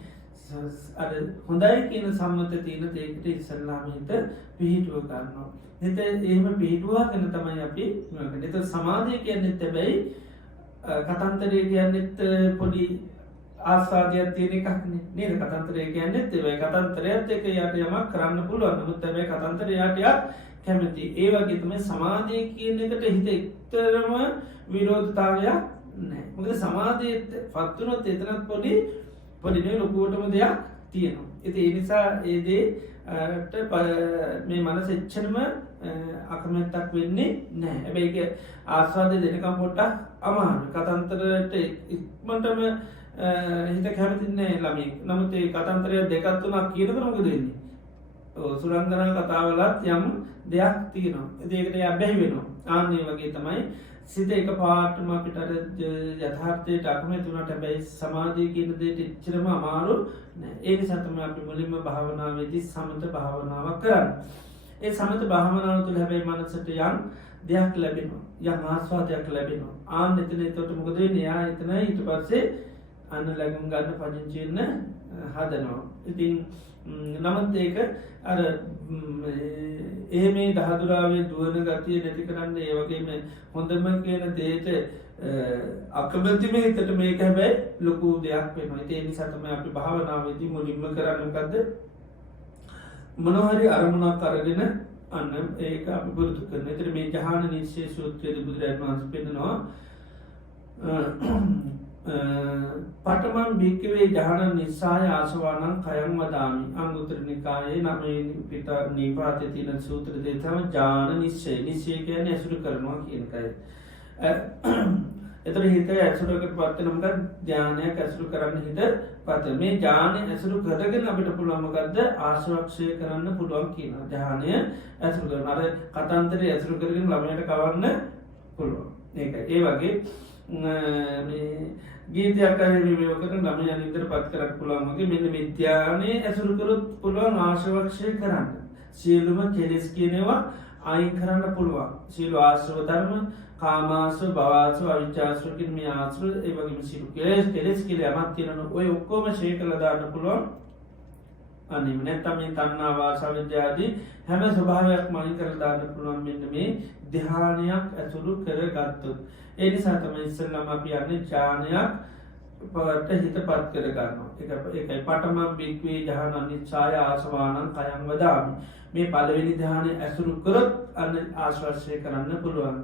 අර හොඳයි කියන සම්මත තියෙන දෙයකට ඉස්සල්ලාම හිත පිහිටුව ගන්නවා. හිත එහෙම පිහිටුවාගෙන තමයි අපි කරන්නේ. ඒතර සමාධිය කියන්නේ හැබැයි කතන්තරය කියන්නේත් පොඩි ආස්වාදයක් තියෙන එකක් නේද? කතන්තරය කියන්නේත් ඒ කතන්තරයත් එක්ක යට යමක් කරන්න පුළුවන්. නමුත් හැබැයි කතන්තරයට කැමති. ඒ වගේ තමයි සමාධිය කියන එකට හිත එක්තරම විරෝධතාවයක් නැහැ. මොකද සමාධියට පත් වුණොත් එතනත් පොඩි ලොකුවටම දෙයක් තියෙනවා. ඉතින් ඒ නිසා ඒ දේට මේ මනස එච්චරම අකමැත්තක් වෙන්නේ නැහැ. හැබැයි ඒක ආස්වාදය දෙනකම් පොඩ්ඩක් අමාරුයි. කතන්තරයට ඉක්මනටම හිත කැමති නැහැ ළමයි. නමුත් ඒ කතන්තරය දෙකක් තුනක් කියනකොට මොකද වෙන්නේ? සුරංගනා කතාවලත් යම් දෙයක් තියෙනවා. ඒකට යබ්බැහි වෙනවා. ආන්නේ වගේ තමයි සිත එක පාටම අපිට යථාර්ථයට අකමැති වුණාට හැබැයි සමාධිය කියන දෙයට එච්චරම අමාරු නෑ. ඒ නිසා තමයි අපි මුලින්ම භාවනාවේදී සමත භාවනාවක් කරන්නේ. ඒ සමත භාවනාව තුළ හැබැයි මනසට යම් දෙයක් ලැබෙනවා. යම් ආස්වාදයක් ලැබෙනවා. ආන්න එතන එතකොට මොකද වෙන්නේ? යා එතන ඊට පස්සේ අන්න ලැගුම් ගන්න පදිංචින්න හදනවා. ඉතින් නමත් ඒක අර ඒ මේ දහදුරාවේ දුවන ගතිය නැති කරන්න ඒ වගේම හොඳම කියන දේට අකමැතිම හිතට මේක හැබැයි ලොකු දෙයක් වෙනවා. ඒ නිසාතම අපි භාවනාවේදී මුලින්ම කරන්නකක්ද මොනහරි අරමුණක් අරගෙන අන්න ඒක අපි පුරුදු කරන. එතන මේ ජහාන නිශ්චය සූත්‍රයේදී බුදුරජාණන් වහන්සේ පෙන්නනවා පටමන් භික්කවේ ජහන නිසාය ආසවානන් කයන් වදාමි අංගුතර නිකායේ නම පිට නීපාත තින සූත්‍ර දෙතම ජාන නිශ්චය නිශ්චය කියන ඇසුරු කරනවා කියනකයි. එතර හිත ඇසුරකට පත්වනමක ධ්‍යානයක් ඇසුරු කරන්න හිත පත මේ ජානය ඇසුරු කරගෙන අපිට පුළුවමකක්ද ආශවක්ෂය කරන්න පුළුවන් කියන ජානය ඇසුරු කරන අර කතන්තර ඇසුරු කරගෙන ළමයට කවන්න පුළුවන් ඒ වගේ ගීතයක් මේකර නම යනිතර පත් කරක් පුළන්ගේ මෙන්න විද්‍යානය ඇසුරුකරුත් පුළුවන් ආශවක්ෂය කරන්න. සියලුම කෙලෙස් කියනවා අයින් කරන්න පුළුවන්. සියලු ආශ්‍රව ධර්ම කාමාස භවාස අවිචාශ්‍රකින් මේ ආශ්‍ර ඒවගේම සිරු කෙලෙස් කියල යමත් තිරන ඔය ඔක්කෝම ශය කළ දාන්න පුළුවන් අනිම නැත්තම තන්නාවාස විද්‍යාදී හැම ස්වභාවයක් මයින් කර දාන්න පුළුවන් මෙන්න මේ ධ්‍යානයක් ඇතුළු කර ගත්තුත්. ඒ නිසාතම ඉස්සල්ලම අපි යන්න ජානයක් පට හිත පත් කර ගන්නවා. එකයි පටම බික්වේ ජහන නිච්චාය ආසවානන් කයන් වදාමි. මේ පලවෙනි ධ්‍යානය ඇසුරු කරොත් අන්න ආශ්වර්ශය කරන්න පුළුවන්.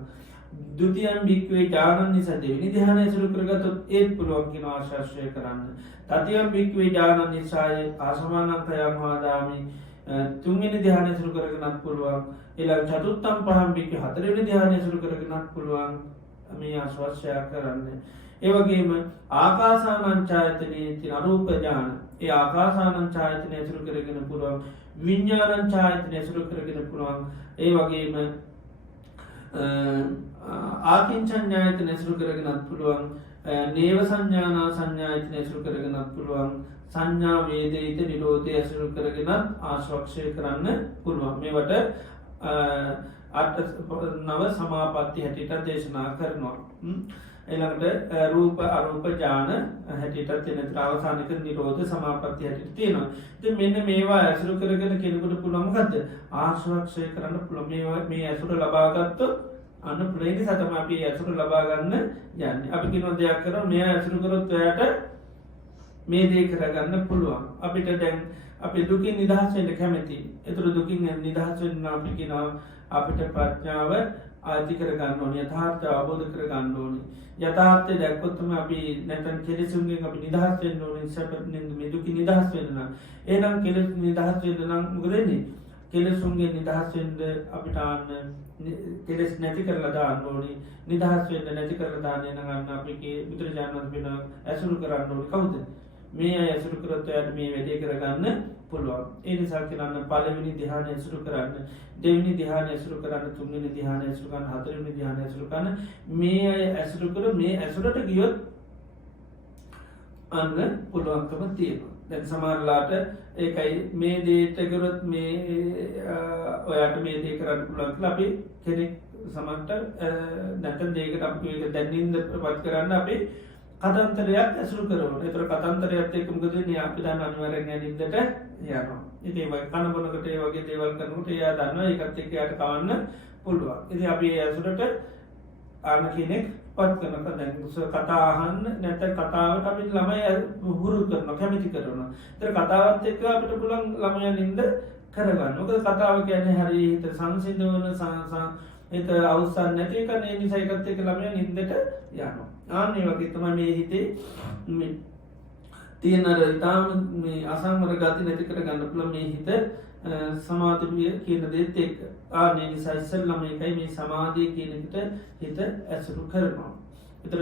දුතියන් බික්වේ ජානන් නිසා දෙවිනි ධ්‍යාන ඇසුරු කරගතොත් ඒත් පුළුවන්කින ආශර්ශය කරන්න. තතියම් බික්වේ ජානන් නිසාය ආසවානන් කයන් වාදාමි තුන්ගෙන ධ්‍යානය සුරු කරගෙනත් පුළුවන්. එලා චතුත්තම් පහම් බික්ක හතරවෙනි ධ්‍යානය සුරු කරගෙනත් පුළුවන් මේ ආශ්වර්ශය කරන්න. ඒවගේම ආකාසානංචායතනයේ ති අරූප ජාන ඒ ආකාසානංචායතනය සුරු කරගෙන පුළුවන් විඤ්ඥානංචායතනය සුරු කරගෙන පුළුවන්. ඒ වගේම ආකින්චඥායතනය සුරු කරගෙනත් පුළුවන් නේව සංඥානා සංඥායතනය සුරු කරගෙනත් පුළුවන් සංඥා වේදේත නිරෝධය ඇසුරු කරගෙනත් ආශ්වක්ෂය කරන්න පුළුවන්. මේවට අට නව සමාපත්ති හැටිට දේශනා කරනවා. එළඟට රූප අරූප ජාන හැටිට තින ත්‍රාවසානික නිරෝධ සමාපත්ති හැටිට තියෙනවා. ති මෙන්න මේවා ඇසුරු කරගෙන කෙනෙකුට පුළොමගත්ද ආශ්වක්ෂය කරන්න පුළොම මේ ඇසුර ලබාගත්තු අන්න පුළේදි සතම අපි ඇසුරු ලබාගන්න යන්න අපි කිනො දෙයක් කර මෙය ඇසුරු කරොත් ඔයට මේ දේ කරගන්න පුළුවන්. අපිට දැන් අපි දුකින් නිදහස්වෙන්ට කැමැති එතුර දුකින් නිදහස්වෙන්න අපිකිනාව අපිට ප්‍රඥාව ආති කරගන්න ඕනි යථාර්ථය අවබෝධ කරගන්න ඕනි. යථාර්ථය දැක්කොත්තම අපි නැතන් කෙලෙසුන්ගේ අපි නිදහස් වෙන්න ඕනි සැප දුකි නිදහස් වෙන්න ඒනම් කෙලෙස් නිදහස් වෙන්න නම් මුගදන්නේ කෙලෙසුන්ගේ නිදහස් වෙන්ඩ අපිට ආන්න කෙලෙස් නැති කරලා දාන්න ඕනි නිදහස් වෙන්න නැති කරලා දානය නගන්න අපිගේ බුදුරජාණන් වෙන ඇසුරු කරන්න ඕනි කවුද මේ ඇසුරු කරත්වයට මේ වැඩේ කරගන්න පුළුවන්. ඒ නිසා කරන්න පලවෙනි දිහාන ඇසුරු කරන්න දෙවනි දිහාන ඇසුරු කරන්න තුන්ගනි දිහාන ඇසුරුකන්න හතරනි දිහාන ඇසුරුකන්න මේ අය ඇසුරු කර මේ ඇසුරට ගියොත් අන්න පුළුවන්කම තියෙනවා. දැන් සමාරලාට ඒකයි මේ දේටකරොත් මේ ඔයාට මේ දේ කරන්න පුළුවන් අපි කෙනෙක් සමට නැතන් දේකට අපි දැන්නින්ද පත් කරන්න අපි කතන්තරයක් ඇසුරු කරන එතර කතන්තරයක් එක්කමකද අපිධාන අනිවරෙන් නිදට යනවා. ඉතිේ කණබොනකට ඒ වගේ දේවල් කරනට එයා දන්න එකත් එක් යට කවන්න පුළුවන්. ඉති අපි ඇසුරට ආන කෙනෙක් පත් කනක දැන්ස කතාහන්න නැත කතාවට අපි ළමයි හුරු කරන කැමිති කරන තර කතාවත් එක්ක අපිට පුළන් ළමය නින්ද කරගන්න ක කතාව කියන හරි හිත සංසිද වන සංසා එත අවසන් නැති කන නිසයිකත් එක ළමය නින්දට යනවා. ආනේ වගේ තම මේ හිතේ තියනර ඉතාම අසංවර ගති නැති කර ගන්න පුළ මේ හිත සමාධිය කියන දේත් එක් ආනේ නිසයිස්සල් ළම එකයි මේ සමාධිය කියනකට හිත ඇසුරු කරනවා. එතර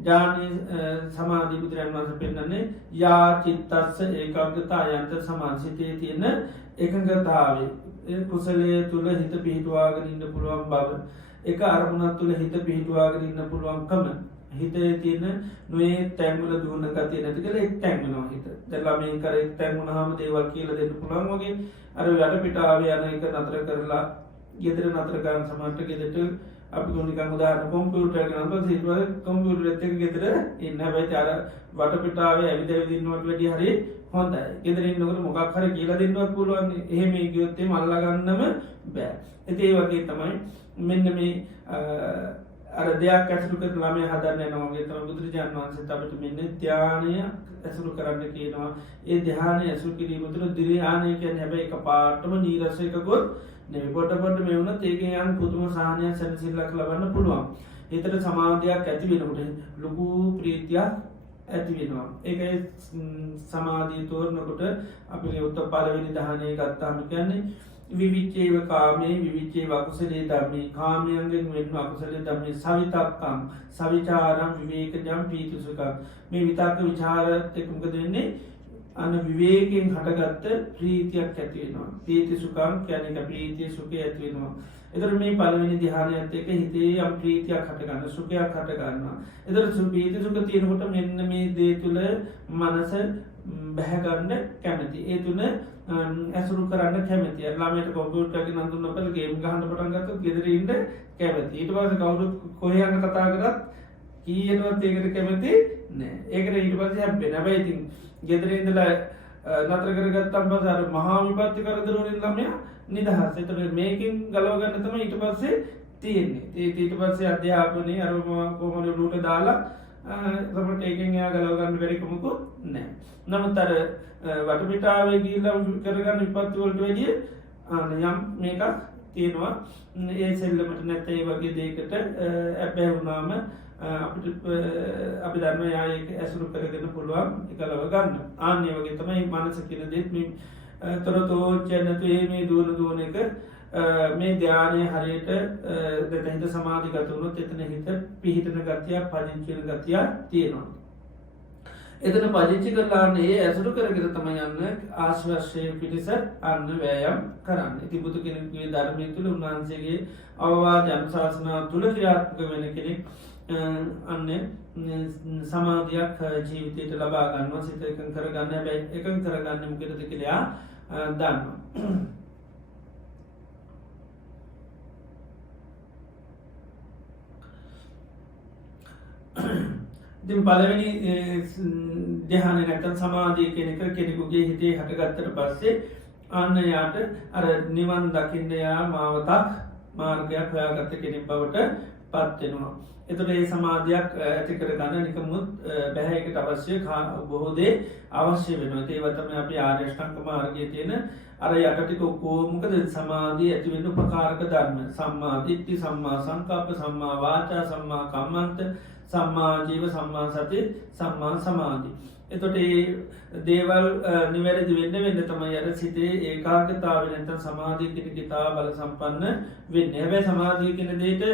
ජානය සමාධී බුදුරන් වන්ස පෙන්න්නන්නේ යා චිත්තස්ස ඒකගතා යන්ත සමාන්සිතය තියෙන එකගතාවේ කුසලය තුළ හිත පිහිටවාගෙන ඉන්න පුළුවන් බව එක අරමුණත් තුළ හිත පිහිටවාගෙන ඉන්න පුළුවන්කම හිත තියෙන නොේ තැන්වල දුවන ගතිය නැති කළ එක් තැන්වෙනවා හිත දැල්ලාමේ කර එක් තැන්වුණ හම දේවල් කියල දෙන්න පුළන් වගේ අර යට පිටාව යන එක නතර කරලා ගෙදර නතරගන්න සමට ගෙදට අපි නිකන් උදාහරණ කම්පියුටර් එක නම් පස්සේ ඊට පස්සේ කම්පියුටර් එක ගෙදර ඉන්න හැබැයි අර වටපිටාවේ ඇවිද ඉන්නවට වැඩිය හරි හොඳයි. ගෙදර ඉන්නකොට මොකක් හරි කියලා දෙන්නවත් පුළුවන්. එහෙම ගියොත් එහම අල්ලා ගන්නම බෑ. ඉතින් ඒ වගේ තමයි මෙන්න මේ අර දෙයක් ඇසුරු කර ළමයා හදන්න යනවා වගේ තමයි බුදුරජාණන් වහන්සේත් අපිට මෙන්න ධානය ඇසුරු කරන්න කියනවා. ඒ ධානය ඇසුරු කිරීම තුළ ධානය කියන්නේ හැබැයි එකපාරටම නීරස එකකුත් නෙවෙයි. පොඩ මේ වුණත් ඒකෙන් යම් පුදුම සහනයක් සැනසෙල්ලක් ලබන්න පුළුවන්. ඒතර සමාධියක් ඇති වෙනකොට ලොකු ප්‍රීතියක් ඇති වෙනවා. ඒකයි සමාධිය තෝරනකොට අපි උත්ත පළවෙනි දහනය ගත්තාම කියන්නේ විවිච්චේව කාමේ විවිච්චේව අකුසලේ ධම්මේ කාමයන්ගෙන් වෙන්න අකුසලේ ධම්මේ සවිතක්කම් සවිචාරම් විවේකජම් පීතිසුඛං මේ විතක්ක විචාරත් එක්ක මොකද වෙන්නේ අන විවේකයෙන් හටගත්ත ප්‍රීතියක් ඇති වෙනවා. පීතිසුඛං කියන්නේ ප්‍රීතිය සුඛය ඇති වෙනවා. එතකොට මේ පළවෙනි ධ්‍යානයත් එක්ක හිතේ යම් ප්‍රීතියක් හට ගන්න සුඛයක් හට ගන්නවා. එතකොට ප්‍රීති සුඛ තියෙනකොට මෙන්න මේ දේ තුල මනස බැහැ ගන්න කැමති. ඒ තුන ඇසුරු කරන්න කැමති. ළමයට කම්පියුටර් එකකින් හඳුන්වන්න අපල ගේම් ගහන්න පටන් ගත්තොත් ගෙදර ඉන්න කැමති. ඊට පස්සේ කවුරුත් කොහේ යන කතා කරත් කීයටවත් ඒකට කැමති නෑ. ඒකට ඊට පස්සේ හැබ්බෙන. හැබැයි ඉතින් ගෙදර ඉඳලා නතර කරගත්තන් පස්සේ අර මහා විපත්ති කරදර වලින් ළමයා නිදහස්. එතකොට මේකෙන් ගලව ගන්න තමයි ඊට පස්සේ තියෙන්නේ. ඊට පස්සේ අධ්‍යාපනයේ අර කොහොමද රූට දාලා සමහරට ඒකෙන් එයා ගලව ගන්න බැරි කමකුත් නැහැ. නමුත් අර වටපිටාවේ ගිහිල්ලා කරගන්න විපත්ති වලට වැඩිය යම් මේකක් තියෙනවා. ඒ සෙල්ලමට නැත්නම් ඒ වගේ දෙයකට අපේ වුණාම අපිට අපි ධර්ම යායක ඇසුරු කරගෙන පුළුවන් එකලව ගන්න. ආන්නේ වගේ තමයි මනස කියන දෙත් මේ තොරතෝච්ච නැතු මේ දුවන එක මේ ධ්‍යානය හරියට දෙතහිත සමාධිගත වුණොත් එතන හිත පිහිටන ගතියක් පදිංචින ගතියක් තියෙනවා. එතන පදිංචි කරලාන්නේ ඒ ඇසුරු කරගෙන තමයි යන්න ආශ්වාසය පිණිස අන්න වෑයම් කරන්න. ඉතින් බුදු කෙනෙකුගේ ධර්මය තුළ උන්වහන්සේගේ අවවාද අනුශාසනා තුළ ක්‍රියාත්මක වෙන කෙනෙක් අන්න සමාධියක් ජීවිතයට ලබා ගන්නවා. සිත එකඟ කරගන්න. හැබැයි එකඟ කරගන්න මොකටද කියලා දන්නවා. ඉතින් පළවෙනි ධ්‍යානය නැත්නම් සමාධිය කෙනෙකුගේ හිතේ හටගත්තට පස්සේ අන්න යාට අර නිවන් දකින්න යා මාවතක් මාර්ගයක් හොයාගත්ත කෙනෙක් බවට පත් වෙනවා. එතකොට මේ සමාධියක් ඇති කරගන්න නිකමුත් බෑ. ඒකට අවශ්‍ය බොහෝ දේ අවශ්‍ය වෙනවා. ඒව තමයි අපි ආර්ය අෂ්ටාංග මාර්ගයේ තියෙන අර යට ටික ඔක්කොම මොකද සමාධිය ඇති වෙන්න උපකාරක ධර්ම. සම්මා දිට්ඨි, සම්මා සංකප්ප, සම්මා වාචා, සම්මා කම්මන්ත, සම්මා ජීව, සම්මා සති, සම්මා සමාධි. එතකොට මේ දේවල් නිවැරදි වෙන්න තමයි අර සිතේ ඒකාග්‍රතාවය නැත්නම් සමාධිය කියන කිතා බල සම්පන්න වෙන්නේ. හැබැයි සමාධිය කියන දෙයට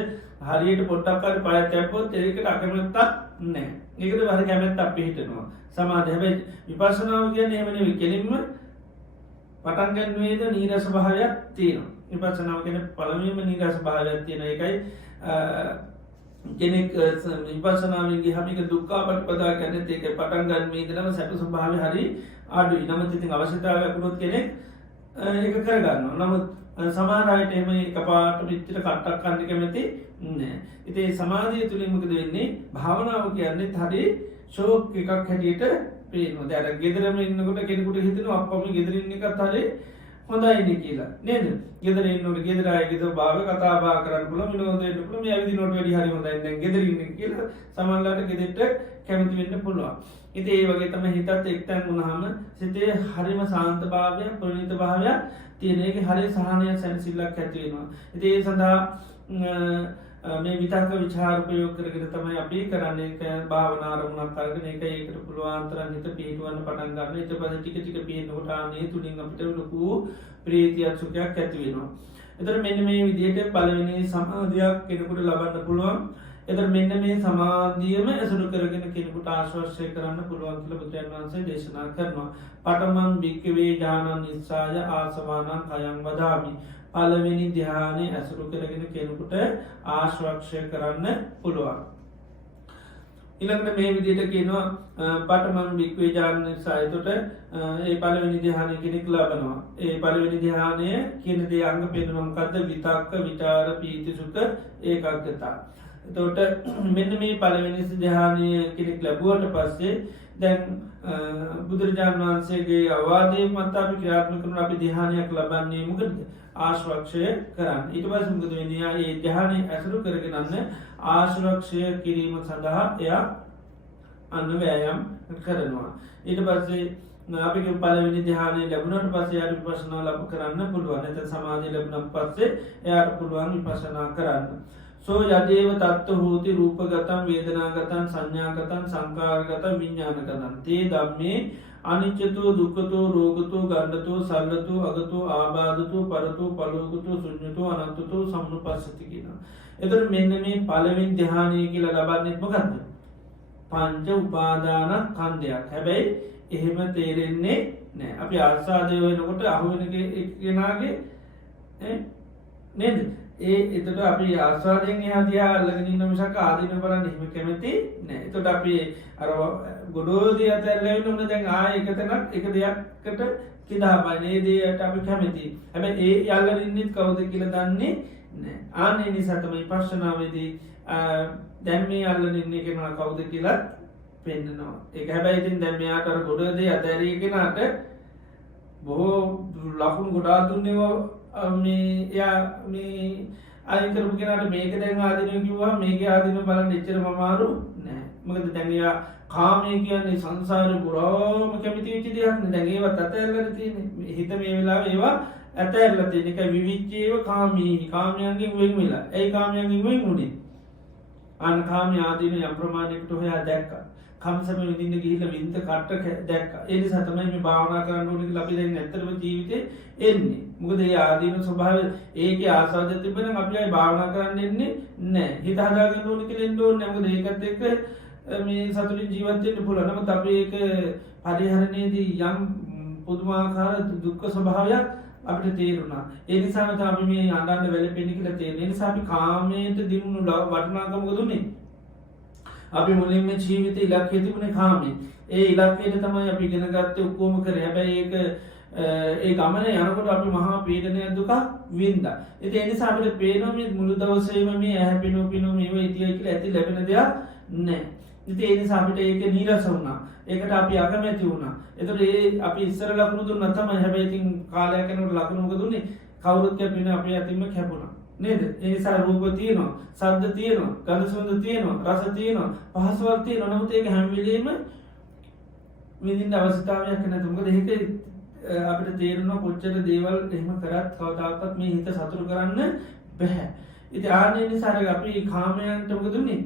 හරියට පොඩ්ඩක් හරි පය තැබ්බොත් ඒකට අකමැත්තක් නැහැ. ඒකට හරි කැමැත්තක් පිහිටනවා. සමාධිය හැබැයි විපස්සනාව කියන්නේ එහෙම නෙවෙයි. කෙලින්ම පටන් ගන්නවේද නීරස භාවයක් තියෙනවා. විපස්සනාව කියන්නේ පළමුවෙන්ම නීරස භාවයක් තියෙන එකයි කෙනෙක් විපස්සනාවෙන් ගියාම ඒක දුක්ඛපටිපදා කියන්නේ ඒක පටන් ගන්න මේ ඉඳලම සැප ස්වභාවය හරි අඩුයි. නමුත් ඉතින් අවශ්‍යතාවයක් වුණොත් කෙනෙක් ඒක කරගන්නවා. නමුත් සමහර අයට එහෙම එකපාරට පිටිට කට්ටක් කන්න කැමති නෑ. ඉතින් සමාධිය තුලින් මොකද වෙන්නේ? භාවනාව කියන්නේ හරි ෂෝක් එකක් හැටියට පේනවා. දැන් අර ගෙදරම ඉන්නකොට කෙනෙකුට හිතෙනවා අප්පම ගෙදර ඉන්න එකත් හරි හොඳයිනේ කියලා නේද? ගෙදර ඉන්නකොට ගෙදර අයගේ ස්වභාවය කතා බහ කරන්න පුළුවන්, විනෝද වෙන්න පුළුවන්. මේ ඇවිදිනකොට වැඩි හරි හොඳයි දැන් ගෙදර ඉන්නේ කියලා සමහරවිට ගෙදරට කැමති වෙන්න පුළුවන්. ඉතින් ඒ වගේ තමයි හිතත් එක්තැන් වුණාම සිතේ හරිම සාන්ත භාවයක්, ප්‍රණීත භාවයක් තියෙන. ඒකේ හරි සහනයක් සැනසෙල්ලක් ඇති වෙනවා. ඉතින් ඒ සඳහා මේ විතර්ක විචාර ප්‍රයෝග කරගෙන තමයි අපි කරන්නේ. ඒක භාවනා ආරමුණක් අරගෙන ඒකට පුළුවන් තරම් හිත පිටවන්න පටන් ගන්න. ඊට පස්සේ ටික ටික පිටනකොට ආනේ තුලින් අපිට ලොකු ප්‍රීතියක් සුඛයක් ඇති වෙනවා. එතකොට මෙන්න මේ විදිහට පළවෙනි සමාධියක් කෙනෙකුට ලබන්න පුළුවන්. එතකොට මෙන්න මේ සමාධියම ඇසුරු කරගෙන කෙනෙකුට ආශ්වාසය කරන්න පුළුවන් කියලා බුදුන් වහන්සේ දේශනා කරනවා. පඨමං භික්ඛවේ ඥානං නිස්සාය ආසවානං කයං වදාමි. පළවෙනි ධ්‍යානෙ ඇසුරු කරගෙන කෙනෙකුට ආශ්වාසය කරන්න පුළුවන්. ඊළඟට මේ විදිහට කියනවා පඨමං භික්ඛවේ ඥානනිසා. එතකොට ඒ පළවෙනි ධ්‍යානය කෙනෙක් ලබනවා. ඒ පළවෙනි ධ්‍යානය කියන දේ අංග පෙන්වනවා. මොකද්ද? විතක්ක, විචාර, පීති, සුඛ, ඒකාග්‍රතාව. එතකොට මෙන්න මේ පළවෙනි ධ්‍යානය කෙනෙක් ලැබුවට පස්සේ දැන් බුදුරජාණන් වහන්සේගේ අවවාදයෙන් මත අපි ක්‍රියාත්මක කරන අපි ධ්‍යානයක් ලබන්නේ මොකද? ආශ්‍රක්ෂය කරන්න. ඊට පස්සේ මොකද වෙන්නේ? ඒ ධ්‍යානය ඇසුරු කරගෙන ආශ්‍රක්ෂය කිරීම සඳහා එයා අන්න වෑයම් කරනවා. ඊට පස්සේ අපි පළවෙනි ධ්‍යානය ලැබුණාට පස්සේ එයාට විපස්සනා ලබ කරන්න පුළුවන්. නැත්නම් සමාධිය ලැබුණාට පස්සේ එයාට පුළුවන් විපස්සනා කරන්න. සෝ යදේව තත්ත හෝති රූපගතං වේදනාගතං සංඥාගතං සංකාරගතං විඥානගතං තේ ධම්මේ අනිච්චතෝ දුක්ඛතෝ රෝගතෝ ගණ්ඩතෝ සල්ලතෝ අගතෝ ආබාධතෝ පරතෝ පලෝකතෝ ශුඤ්ඤතෝ අනත්තතෝ සම්නුපස්සති කියනවා. එතකොට මෙන්න මේ පළවෙනි ධ්‍යානය කියලා ලබන්නේ මොකද්ද? පංච උපාදාන ඛණ්ඩයක්. හැබැයි එහෙම තේරෙන්නේ නැහැ. අපි ආස්වාදය වෙනකොට අහුවෙන කෙනාගේ නේද? එතකොට අපි ආස්වාදයෙන් එහා දිහා අල්ලගෙන ඉන්න මිසක් ආදීන බලන්න එහෙම කැමති නෑ. එතකොට අපි අර ගොඩෝදී අතල්ලෙන්න උන දැන් ආයෙ එකතනක් එක දෙයක්කට කිදාපයි. මේ දෙයට අපි කැමති. හැබැයි ඒ යල්ලගෙන ඉන්නෙත් කවුද කියලා දන්නේ නෑ. ආන්නේ නිසා තමයි විපස්සනාවේදී දැන් මේ අල්ලගෙන ඉන්නේ කෙනා කවුද කියලා පෙන්නනවා. ඒක හැබැයි ඉතින් දැන් මෙයාට අර ගොඩෝදී අතෑරිය කෙනාට බොහෝ ලකුණු ගොඩාක් දුන්නේවා එයා මේ අයින් කරපු කෙනාට මේක දැන් ආදීනව කිව්වා මේක ආදීනව බලන්න එච්චරම අමාරු නෑ. මොකද දැන් එයා කාමය කියන්නේ සංසාරේ පුරාම කැමති වෙච්ච දෙයක් නේ. දැන් ඒවත් අතහැරලා තියෙන්නේ. හිත මේ වෙලාවේ ඒවා අතහැරලා තියෙන එක විවිච්චේව කාමී කාමයන්ගෙන් වෙන් වෙලා. ඒ කාමයන්ගෙන් වෙන් වුණේ. අන්න කාමී ආදීන යම් ප්‍රමාණයකට හොයා දැක්කා. කම්සම විඳින්න ගිහිල්ලා විඳ කට්ට දැක්කා. ඒ නිසා තමයි මේ භාවනා කරන්න ඕනේ කියලා අපි දැන් ඇත්තටම ජීවිතේ එන්නේ. මොකද ඒ ආදීන ස්වභාවය ඒකේ ආසාද තිබෙනම් අපි ආයි භාවනා කරන්න එන්නේ නැහැ. හිත හදාගන්න ඕනේ කියලා එන්න ඕනේ. මොකද ඒකත් එක්ක මේ සතුටින් ජීවත් වෙන්න පුළුවන්. නමුත් අපි ඒක පරිහරණයේදී යම් පුදුමාකාර දුක්ඛ ස්වභාවයක් අපිට තේරුණා. ඒ නිසා තමයි අපි මේ අඬන්න වැළපෙන්නේ කියලා තේරෙන්නේ. ඒ නිසා අපි කාමයට දිනුණු වටිනාකම මොකද උනේ? අපි මුලින්ම ජීවිත ඉලක්කය තිබුණේ කාමේ. ඒ ඉලක්කයට තමයි අපි ඉගෙන ගත්තේ ඔක්කොම කරේ. හැබැයි ඒක ඒ ගමනේ යනකොට අපි මහා පීඩනයක් දුකක් වින්දා. ඉතින් ඒ නිසා අපිට පේනවා මේ මුළු දවසේම මේ ඇහැ පිනෝ මේව ඉතියි කියලා ඇති ලැබෙන දෙයක් නැහැ. ඉතින් ඒ නිසා අපිට ඒක නීරස වුණා. ඒකට අපි අකමැති වුණා. ඒතකොට ඒ අපි ඉස්සර ලකුණු දුන්නා තමයි. හැබැයි ඉතින් කාලයක් යනකොට ලකුණු මොකද උනේ? කවුරුත් කැපෙන්නේ අපේ අතින්ම කැපුණා. නේද? ඒ නිසා රූප තියෙනවා, ශබ්ද තියෙනවා, ගන්ධ සුවඳ තියෙනවා, රස තියෙනවා, පහසුවක් තියෙනවා. නමුත් ඒක හැම වෙලෙම විඳින්න අවශ්‍යතාවයක් නැත. මොකද ඒක අපිට තේරෙනවා කොච්චර දේවල් එහෙම කරත් කවදාකවත් මේ හිත සතුටු කරන්න බෑ. ඉතින් ආන්නේ නිසා අපි කාමයන්ට මොකද උනේ?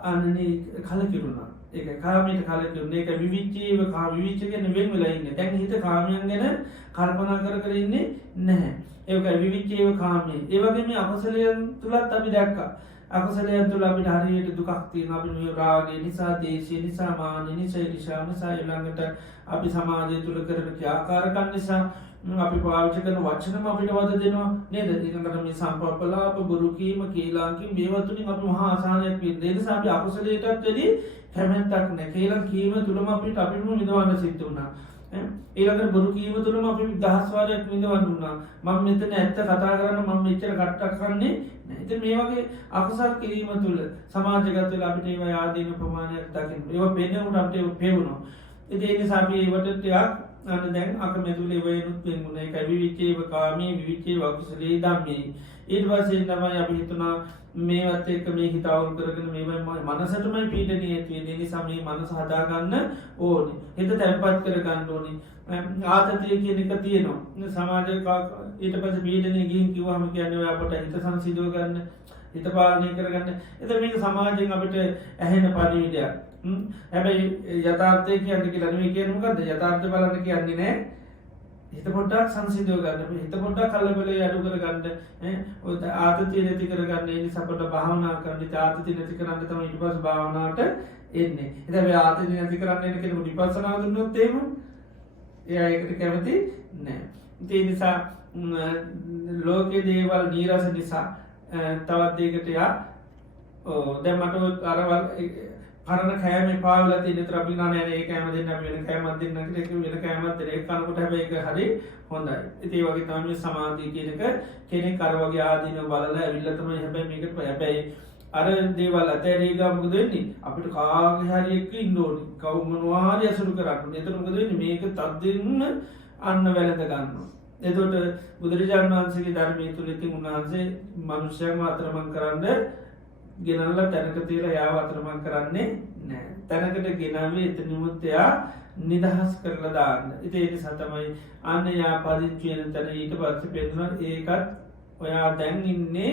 අනේ කලකිරුණා. ඒක කාමයට කලකිරුණා. ඒක විවිච්චේව විවිච්ච කියන්නේ වෙන් වෙලා ඉන්නේ. දැන් හිත කාමයන් ගැන කල්පනා කර ඉන්නේ නැහැ. ඒක විවිච්චේව කාමයේ. ඒ වගේම අකුසලයන් තුලත් අපි දැක්කා. අකුසලයන් තුල අපිට හරියට දුකක් තියෙනවා. අපි මේ රාගය නිසා, දේශය නිසා, මාන නිසා, ඊර්ෂ්‍යා නිසා ඊළඟට අපි සමාජය තුල කරන ක්‍රියාකාරකම් නිසා අපි පාවිච්චි කරන වචනම අපිට වද දෙනවා නේද? ඊළඟට මේ සම්පප්පලාප, බොරු කීම, කේලම් කීම මේවා තුලින් අපි මහා අසහනයක් විඳින නිසා අපි අකුසලයටත් වැඩි කැමැත්තක් නැහැ. කේලම් කීම තුලම අපිටම විඳවන්න සිද්ධ වුණා. ඊළඟට බොරු කීම තුලම අපි දහස් වාරයක් විඳවන්න වුණා. මම මෙතන ඇත්ත කතා කරන්න මම මෙච්චර කට්ටක් කරන්නේ නැහැ. ඉතින් මේ වගේ අකුසල් කිරීම තුල සමාජගත වෙලා අපිට ඒවා ආදීන ප්‍රමාණයක් දකින්න. ඒවා පේනකොට අපිට ඒක පේනවා. ඉතින් ඒ නිසා අපි ඒවට ටිකක් අන්න දැන් අකමැතුලේ වෙනුත් වෙනුනේ. ඒකයි විවිච්චේව කාමී විවිච්චේව අකුසලේ ධම්මේ. ඊට පස්සේ තමයි අපි හිතනවා මේවත් එක්ක මේ හිත අවුල් කරගෙන මේවයි මනසටමයි පීඩනය ඇති වෙන්නේ. ඒ නිසා මේ මනස හදාගන්න ඕනේ. හිත තැම්පත් කරගන්න ඕනේ. ආතතිය කියන එක තියෙනවා. සමාජයේ ඊට පස්සේ පීඩනය ගිහින් කිව්වම කියන්නේ ඔය අපට හිත සංසිඳව ගන්න, හිත පාලනය කරගන්න. එතකොට මේක සමාජයෙන් අපිට ඇහෙන පණිවිඩයක්. හැබැයි යථාර්ථය කියන්නේ කියලා නෙවෙයි කියන්නේ මොකද්ද? යථාර්ථය බලන්න කියන්නේ නෑ. හිත පොඩ්ඩක් සංසිඳව ගන්න. හිත පොඩ්ඩක් කලබලේ අඩු කරගන්න. ඔය ආතතිය නැති කරගන්න. ඒ නිසා පොඩ්ඩක් භාවනා කරන්න. ආතතිය නැති කරන්න තමයි ඊට පස්සේ භාවනාවට එන්නේ. ඉතින් මේ ආතතිය නැති කරන්න එන කෙනෙකුට විපස්සනා දුන්නොත් එහෙම එයා ඒකට කැමති නෑ. ඒ නිසා ලෝකේ දේවල් නීරස නිසා තවත් දෙයකට යා දැන් මට අරවල් පරණ කෑම පාවලා තියෙන තරපි නානේ කෑම දෙන්න වෙන කෑමක් දෙන්න කියලා වෙන කෑමක් දෙන එක කනකොට හැබැයි ඒක හරි හොඳයි. ඉතින් ඒ වගේ තමයි සමාධිය කියන එක කෙනෙක් අර වගේ ආදීන බලලා ඇවිල්ලා තමයි හැබැයි මේකට හැබැයි අර දේවල් අතෑරී ගා මොකද වෙන්නේ අපිට කාගේ හරි එක්ක ඉන්න ඕනේ. කවු මොනවා හරි අසුරු කරන්න. එතන මොකද වෙන්නේ මේක තද්දින්න අන්න වැළඳ ගන්නවා. එතකොට බුදුරජාණන් වහන්සේගේ ධර්මයේ තුල ඉතින් උන්වහන්සේ මිනිස්යාම අතරමං කරන්න ගෙනල්ලා තැනක තියලා යාව අතරමං කරන්නේ නැහැ. තැනකට ගෙනාවේ එතනමුත් එයා නිදහස් කරලා දාන්න. ඉතින් ඒ නිසා තමයි අන්න යා පදිංචි වෙන තැන ඊට පස්සේ පෙන්නනවා ඒකත් ඔයා දැන් ඉන්නේ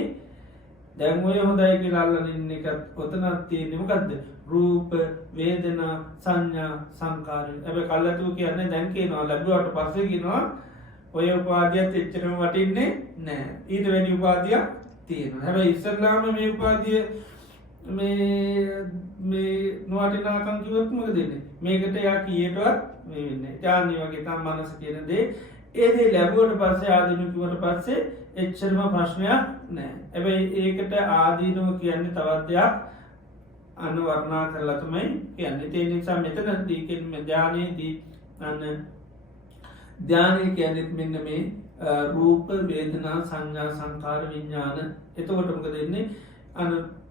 දැන් ඔය හොඳයි කියලා අල්ලන ඉන්න එකත් ඔතනක් තියෙන්නේ මොකද්ද? රූප, වේදනා, සංඥා, සංකාර. හැබැයි කල්ලාතු කියන්නේ දැන් කියනවා ලැබුවාට පස්සේ කියනවා ඔය උපාධියත් එච්චරම වටින්නේ නැහැ. ඊට වැඩි උපාධියක් තියෙනවා. හැබැයි ඉස්සල්ලාම මේ උපාධිය මේ නොවටිනාකම් කිව්වොත් මොකද වෙන්නේ? මේකට යා කීයටවත් මේ වෙන්නේ. ඥානි වගේ තම මනස කියන දේ ඒ දේ ලැබුවට පස්සේ ආදීනව කිව්වට පස්සේ එච්චරම ප්‍රශ්නයක් නැහැ. හැබැයි ඒකට ආදීනව කියන්නේ තවත් දෙයක් අනුවර්ණා කරලා තමයි කියන්නේ. ඒ නිසා මෙතනදී කියන්නේ ඥානයේදී අන්න ධ්‍යානය කියන්නේ මෙන්න මේ රූප වේදනා සංඥා සංකාර විඥාන. එතකොට මොකද වෙන්නේ?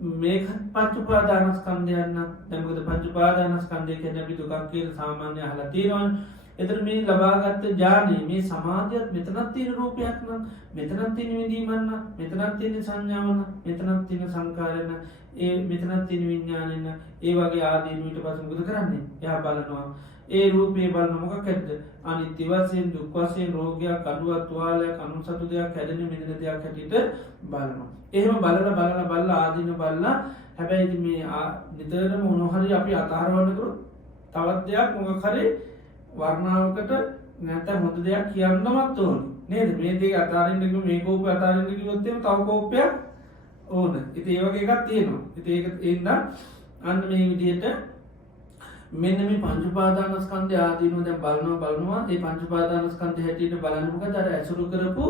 මේක පංච උපාදානස්කන්ධයන් නම් දැන් මොකද පංච උපාදානස්කන්ධය කියන්නේ අපි දුකක් කියලා සාමාන්‍ය අහලා තියෙනවනේ. එතන මේ ලබාගත් ඥානෙ මේ සමාධියත් මෙතනක් තියෙන රූපයක් නම් මෙතනක් තියෙන විඳීමක් නම් මෙතනක් තියෙන සංඥාවක් නම් මෙතනක් තියෙන සංකාරයක් නම් ඒ මෙතනක් තියෙන විඥානෙ නම් ඒ වගේ ආදීන ඊට පස්සේ මොකද කරන්නේ? එයා බලනවා ඒ රූපේ බලන මොකක්ද? අනිත්‍ය වශයෙන් දුක් වශයෙන් රෝගයක් අඩුවක් තුවාලයක් අනුසතු දෙයක් හැදෙන මෙන්න දෙයක් හැටියට බලනවා. එහෙම බලලා ආදීන බලලා හැබැයි මේ නිතරම මොන හරි අපි අතහරවන්න කරොත් තවත් දෙයක් මොකක් හරි වර්ණාවකට නැත්නම් හොඳ දෙයක් කියන්නවත් ඕනේ නේද? මේ දෙක අතාරින්න කිව්ව මේ කෝපය අතාරින්න කිව්වොත් එහෙම තව කෝපයක් ඕන. ඉතින් ඒ වගේ එකක් තියෙනවා. ඉතින් ඒක එන්න අන්න මේ විදිහට මෙන්න මේ පංච උපාදානස්කන්ධය ආදීනව දැන් බලනවා ඒ පංච උපාදානස්කන්ධය හැටියට බලන්න මොකද අර ඇසුරු කරපු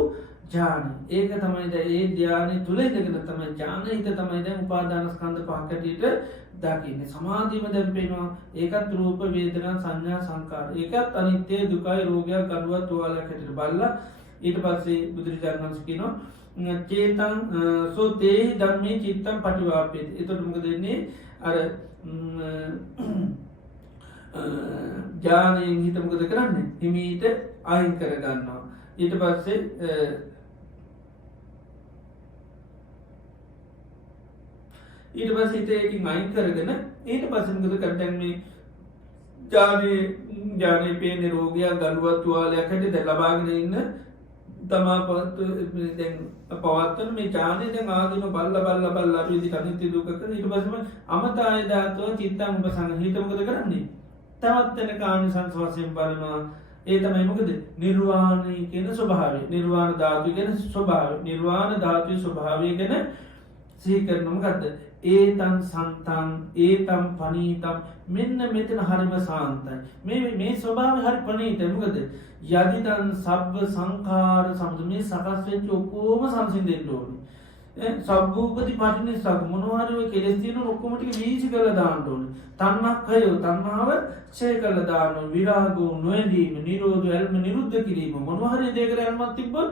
ඥාන. ඒක තමයි දැන් ඒ ධානය තුල ඉඳගෙන තමයි ඥානහිත තමයි දැන් උපාදානස්කන්ධ පහක් හැටියට දකින්නේ. සමාධියම දැන් පේනවා ඒකත් රූප වේදනා සංඥා සංකාර. ඒකත් අනිත්‍ය දුකයි රෝගයක් අඩුවක් තුවාලයක් හැටියට බලලා ඊට පස්සේ බුදුරජාණන් වහන්සේ කියනවා චේතං සෝතේ ධම්මේ චිත්තං පටිවාපේති. එතකොට මොකද වෙන්නේ? අර ඥානයෙන් හිත මොකද කරන්නේ? හිමීට අයින් කර ගන්නවා. ඊට පස්සේ හිත ඒකින් අයින් කරගෙන ඊට පස්සේ මොකද කරන්නේ? මේ ඥානේ පේන රෝගයක් ගලුවක් තුවාලයක් හැටියට ලබාගෙන ඉන්න තමා දැන් පවත්තන මේ ඥානේ දැන් ආදීන බල්ලා අපි ඉදි අනිත්‍ය දුක කරන ඊට පස්සේ අමතාය ධාතෝ චිත්තං උපසං හිත මොකද කරන්නේ? තවත් වෙන කාමසංස වශයෙන් බලනවා. ඒ තමයි මොකද? නිර්වාණය කියන ස්වභාවය. නිර්වාණ ධාතු කියන ස්වභාවය. නිර්වාණ ධාතුවේ ස්වභාවය ගැන සිහි කරන මොකද්ද? ඒතං සන්තං ඒතං පනීතං මෙන්න මෙතන හරිම සාන්තයි. මේ ස්වභාවය හරි ප්‍රණීතයි. මොකද? යදිදං සබ්බ සංඛාර සමුද මේ සකස් වෙච්ච ඔක්කොම සංසිඳෙන්න ඕනේ. සබ්බූපති පටිනිස්සග්ග මොනවා හරි ඔය කෙලෙස් තියෙන ඔක්කොම ටික වීසි කරලා දාන්න ඕනේ. තණ්හක්ඛය තණ්හාව ඡය කරලා දාන්න ඕනේ. විරාගෝ නොයදීම නිරෝධ ඇල්ම නිරුද්ධ කිරීම මොනවා හරි දෙයකට ඇල්මක් තිබ්බොත්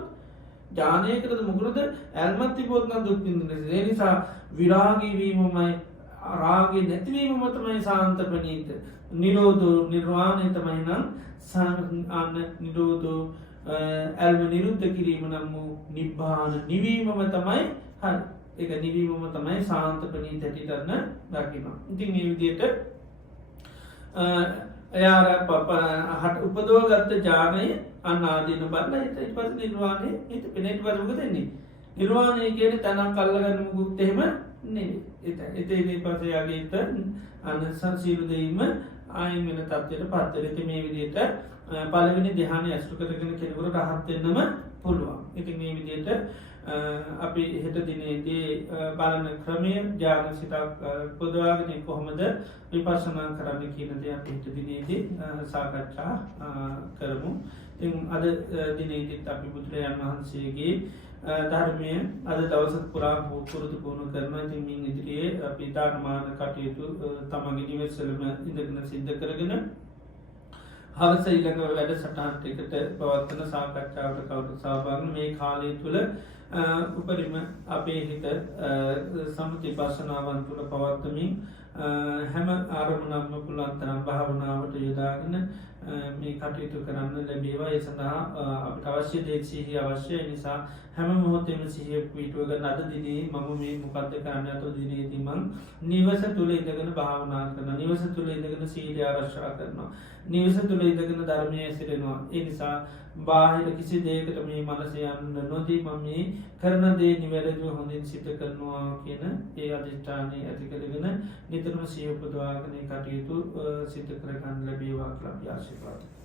ඥානයකටද මොකද ඇල්මක් තිබ්බොත් නම් දුක් විඳින්නේ. ඒ නිසා විරාගී වීමමයි රාගේ නැතිවීමම තමයි සාන්ත ප්‍රණීත. නිරෝධෝ නිර්වාණය තමයි නම් අන්න නිරෝධෝ ඇල්ම නිරුද්ධ කිරීම නම් වූ නිබ්බාන නිවීමම තමයි හරි. ඒක නිවීමම තමයි සාන්ත ප්‍රණීත හැටියට දකිනවා. ඉතින් මේ විදිහට එයාර උපදවගත්ත ඥානය අන්න ආදීන බලලා ඊට පස්සේ නිර්වාණය ඊට පෙනෙන්න පස්සේ මොකද වෙන්නේ? නිර්වාණය කියන්නේ තනක් අල්ලගන්න මුකුත් එහෙම නෙවෙයි. ඊට පස්සේ යාගේ ඊට අන්න සංසීල දෙීම ආයින් වෙන තත්ත්වයට පත් වෙන. ඉතින් මේ විදිහට පළවෙනි ධ්‍යානය අසුර කරගෙන කෙනෙකුට රහත් වෙන්නම පුළුවන්. ඉතින් මේ විදිහට අපි හෙට දිනේදී බලන ක්‍රමය ඥාන සිතක් පොදවාගෙන කොහොමද විපස්සනා කරන්න කියන දේ අපි හෙට දිනේදී සාකච්ඡා කරමු. ඉතින් අද දිනේදීත් අපි බුදුරජාණන් වහන්සේගේ ධර්මය අද දවසත් පුරා පුරුදු පුහුණු කරනවා. ඉතින් මින් ඉදිරියේ අපි දානමාන කටයුතු තමන්ගේ නිවෙස්වලම ඉඳගෙන සිද්ධ කරගෙන හවස ඊළඟ වැඩ සටහන් ටිකට පවත්වන සාකච්ඡාවට කවුරු සහභාගී මේ කාලය තුල උපරිම අපේ හිත සම්පතිපස්සනාවන් තුළ පවත්වමින් හැම ආරමුණක්ම පුළුවන් තරම් භාවනාවට යොදාගෙන මේ කටයුතු කරන්න ලැබේවා. ඒ සඳහා අපිට අවශ්‍ය දේ සිහිය අවශ්‍යයි. නිසා හැම මොහොතේම සිහිය පිටුවගෙන අද දිනේ මම මේ මොකද්ද කරන්න යතෝ දිනේදී මං නිවස තුල ඉඳගෙන භාවනා කරනවා. නිවස තුල ඉඳගෙන සීලය ආරක්ෂා කරනවා. නිවස තුල ඉඳගෙන ධර්මයේ ඇසිරෙනවා. ඒ නිසා බාහිර කිසි දෙයකට මේ මනස යන්න නොදී මම මේ කරන දේ නිවැරදිව හොඳින් සිදු කරනවා කියන ඒ අධිෂ්ඨානය ඇති කරගෙන නිතරම සිහිය උපදවාගෙන කටයුතු සිදු කරගන්න ලැබේවා කියලා අපි ආශිර්වාද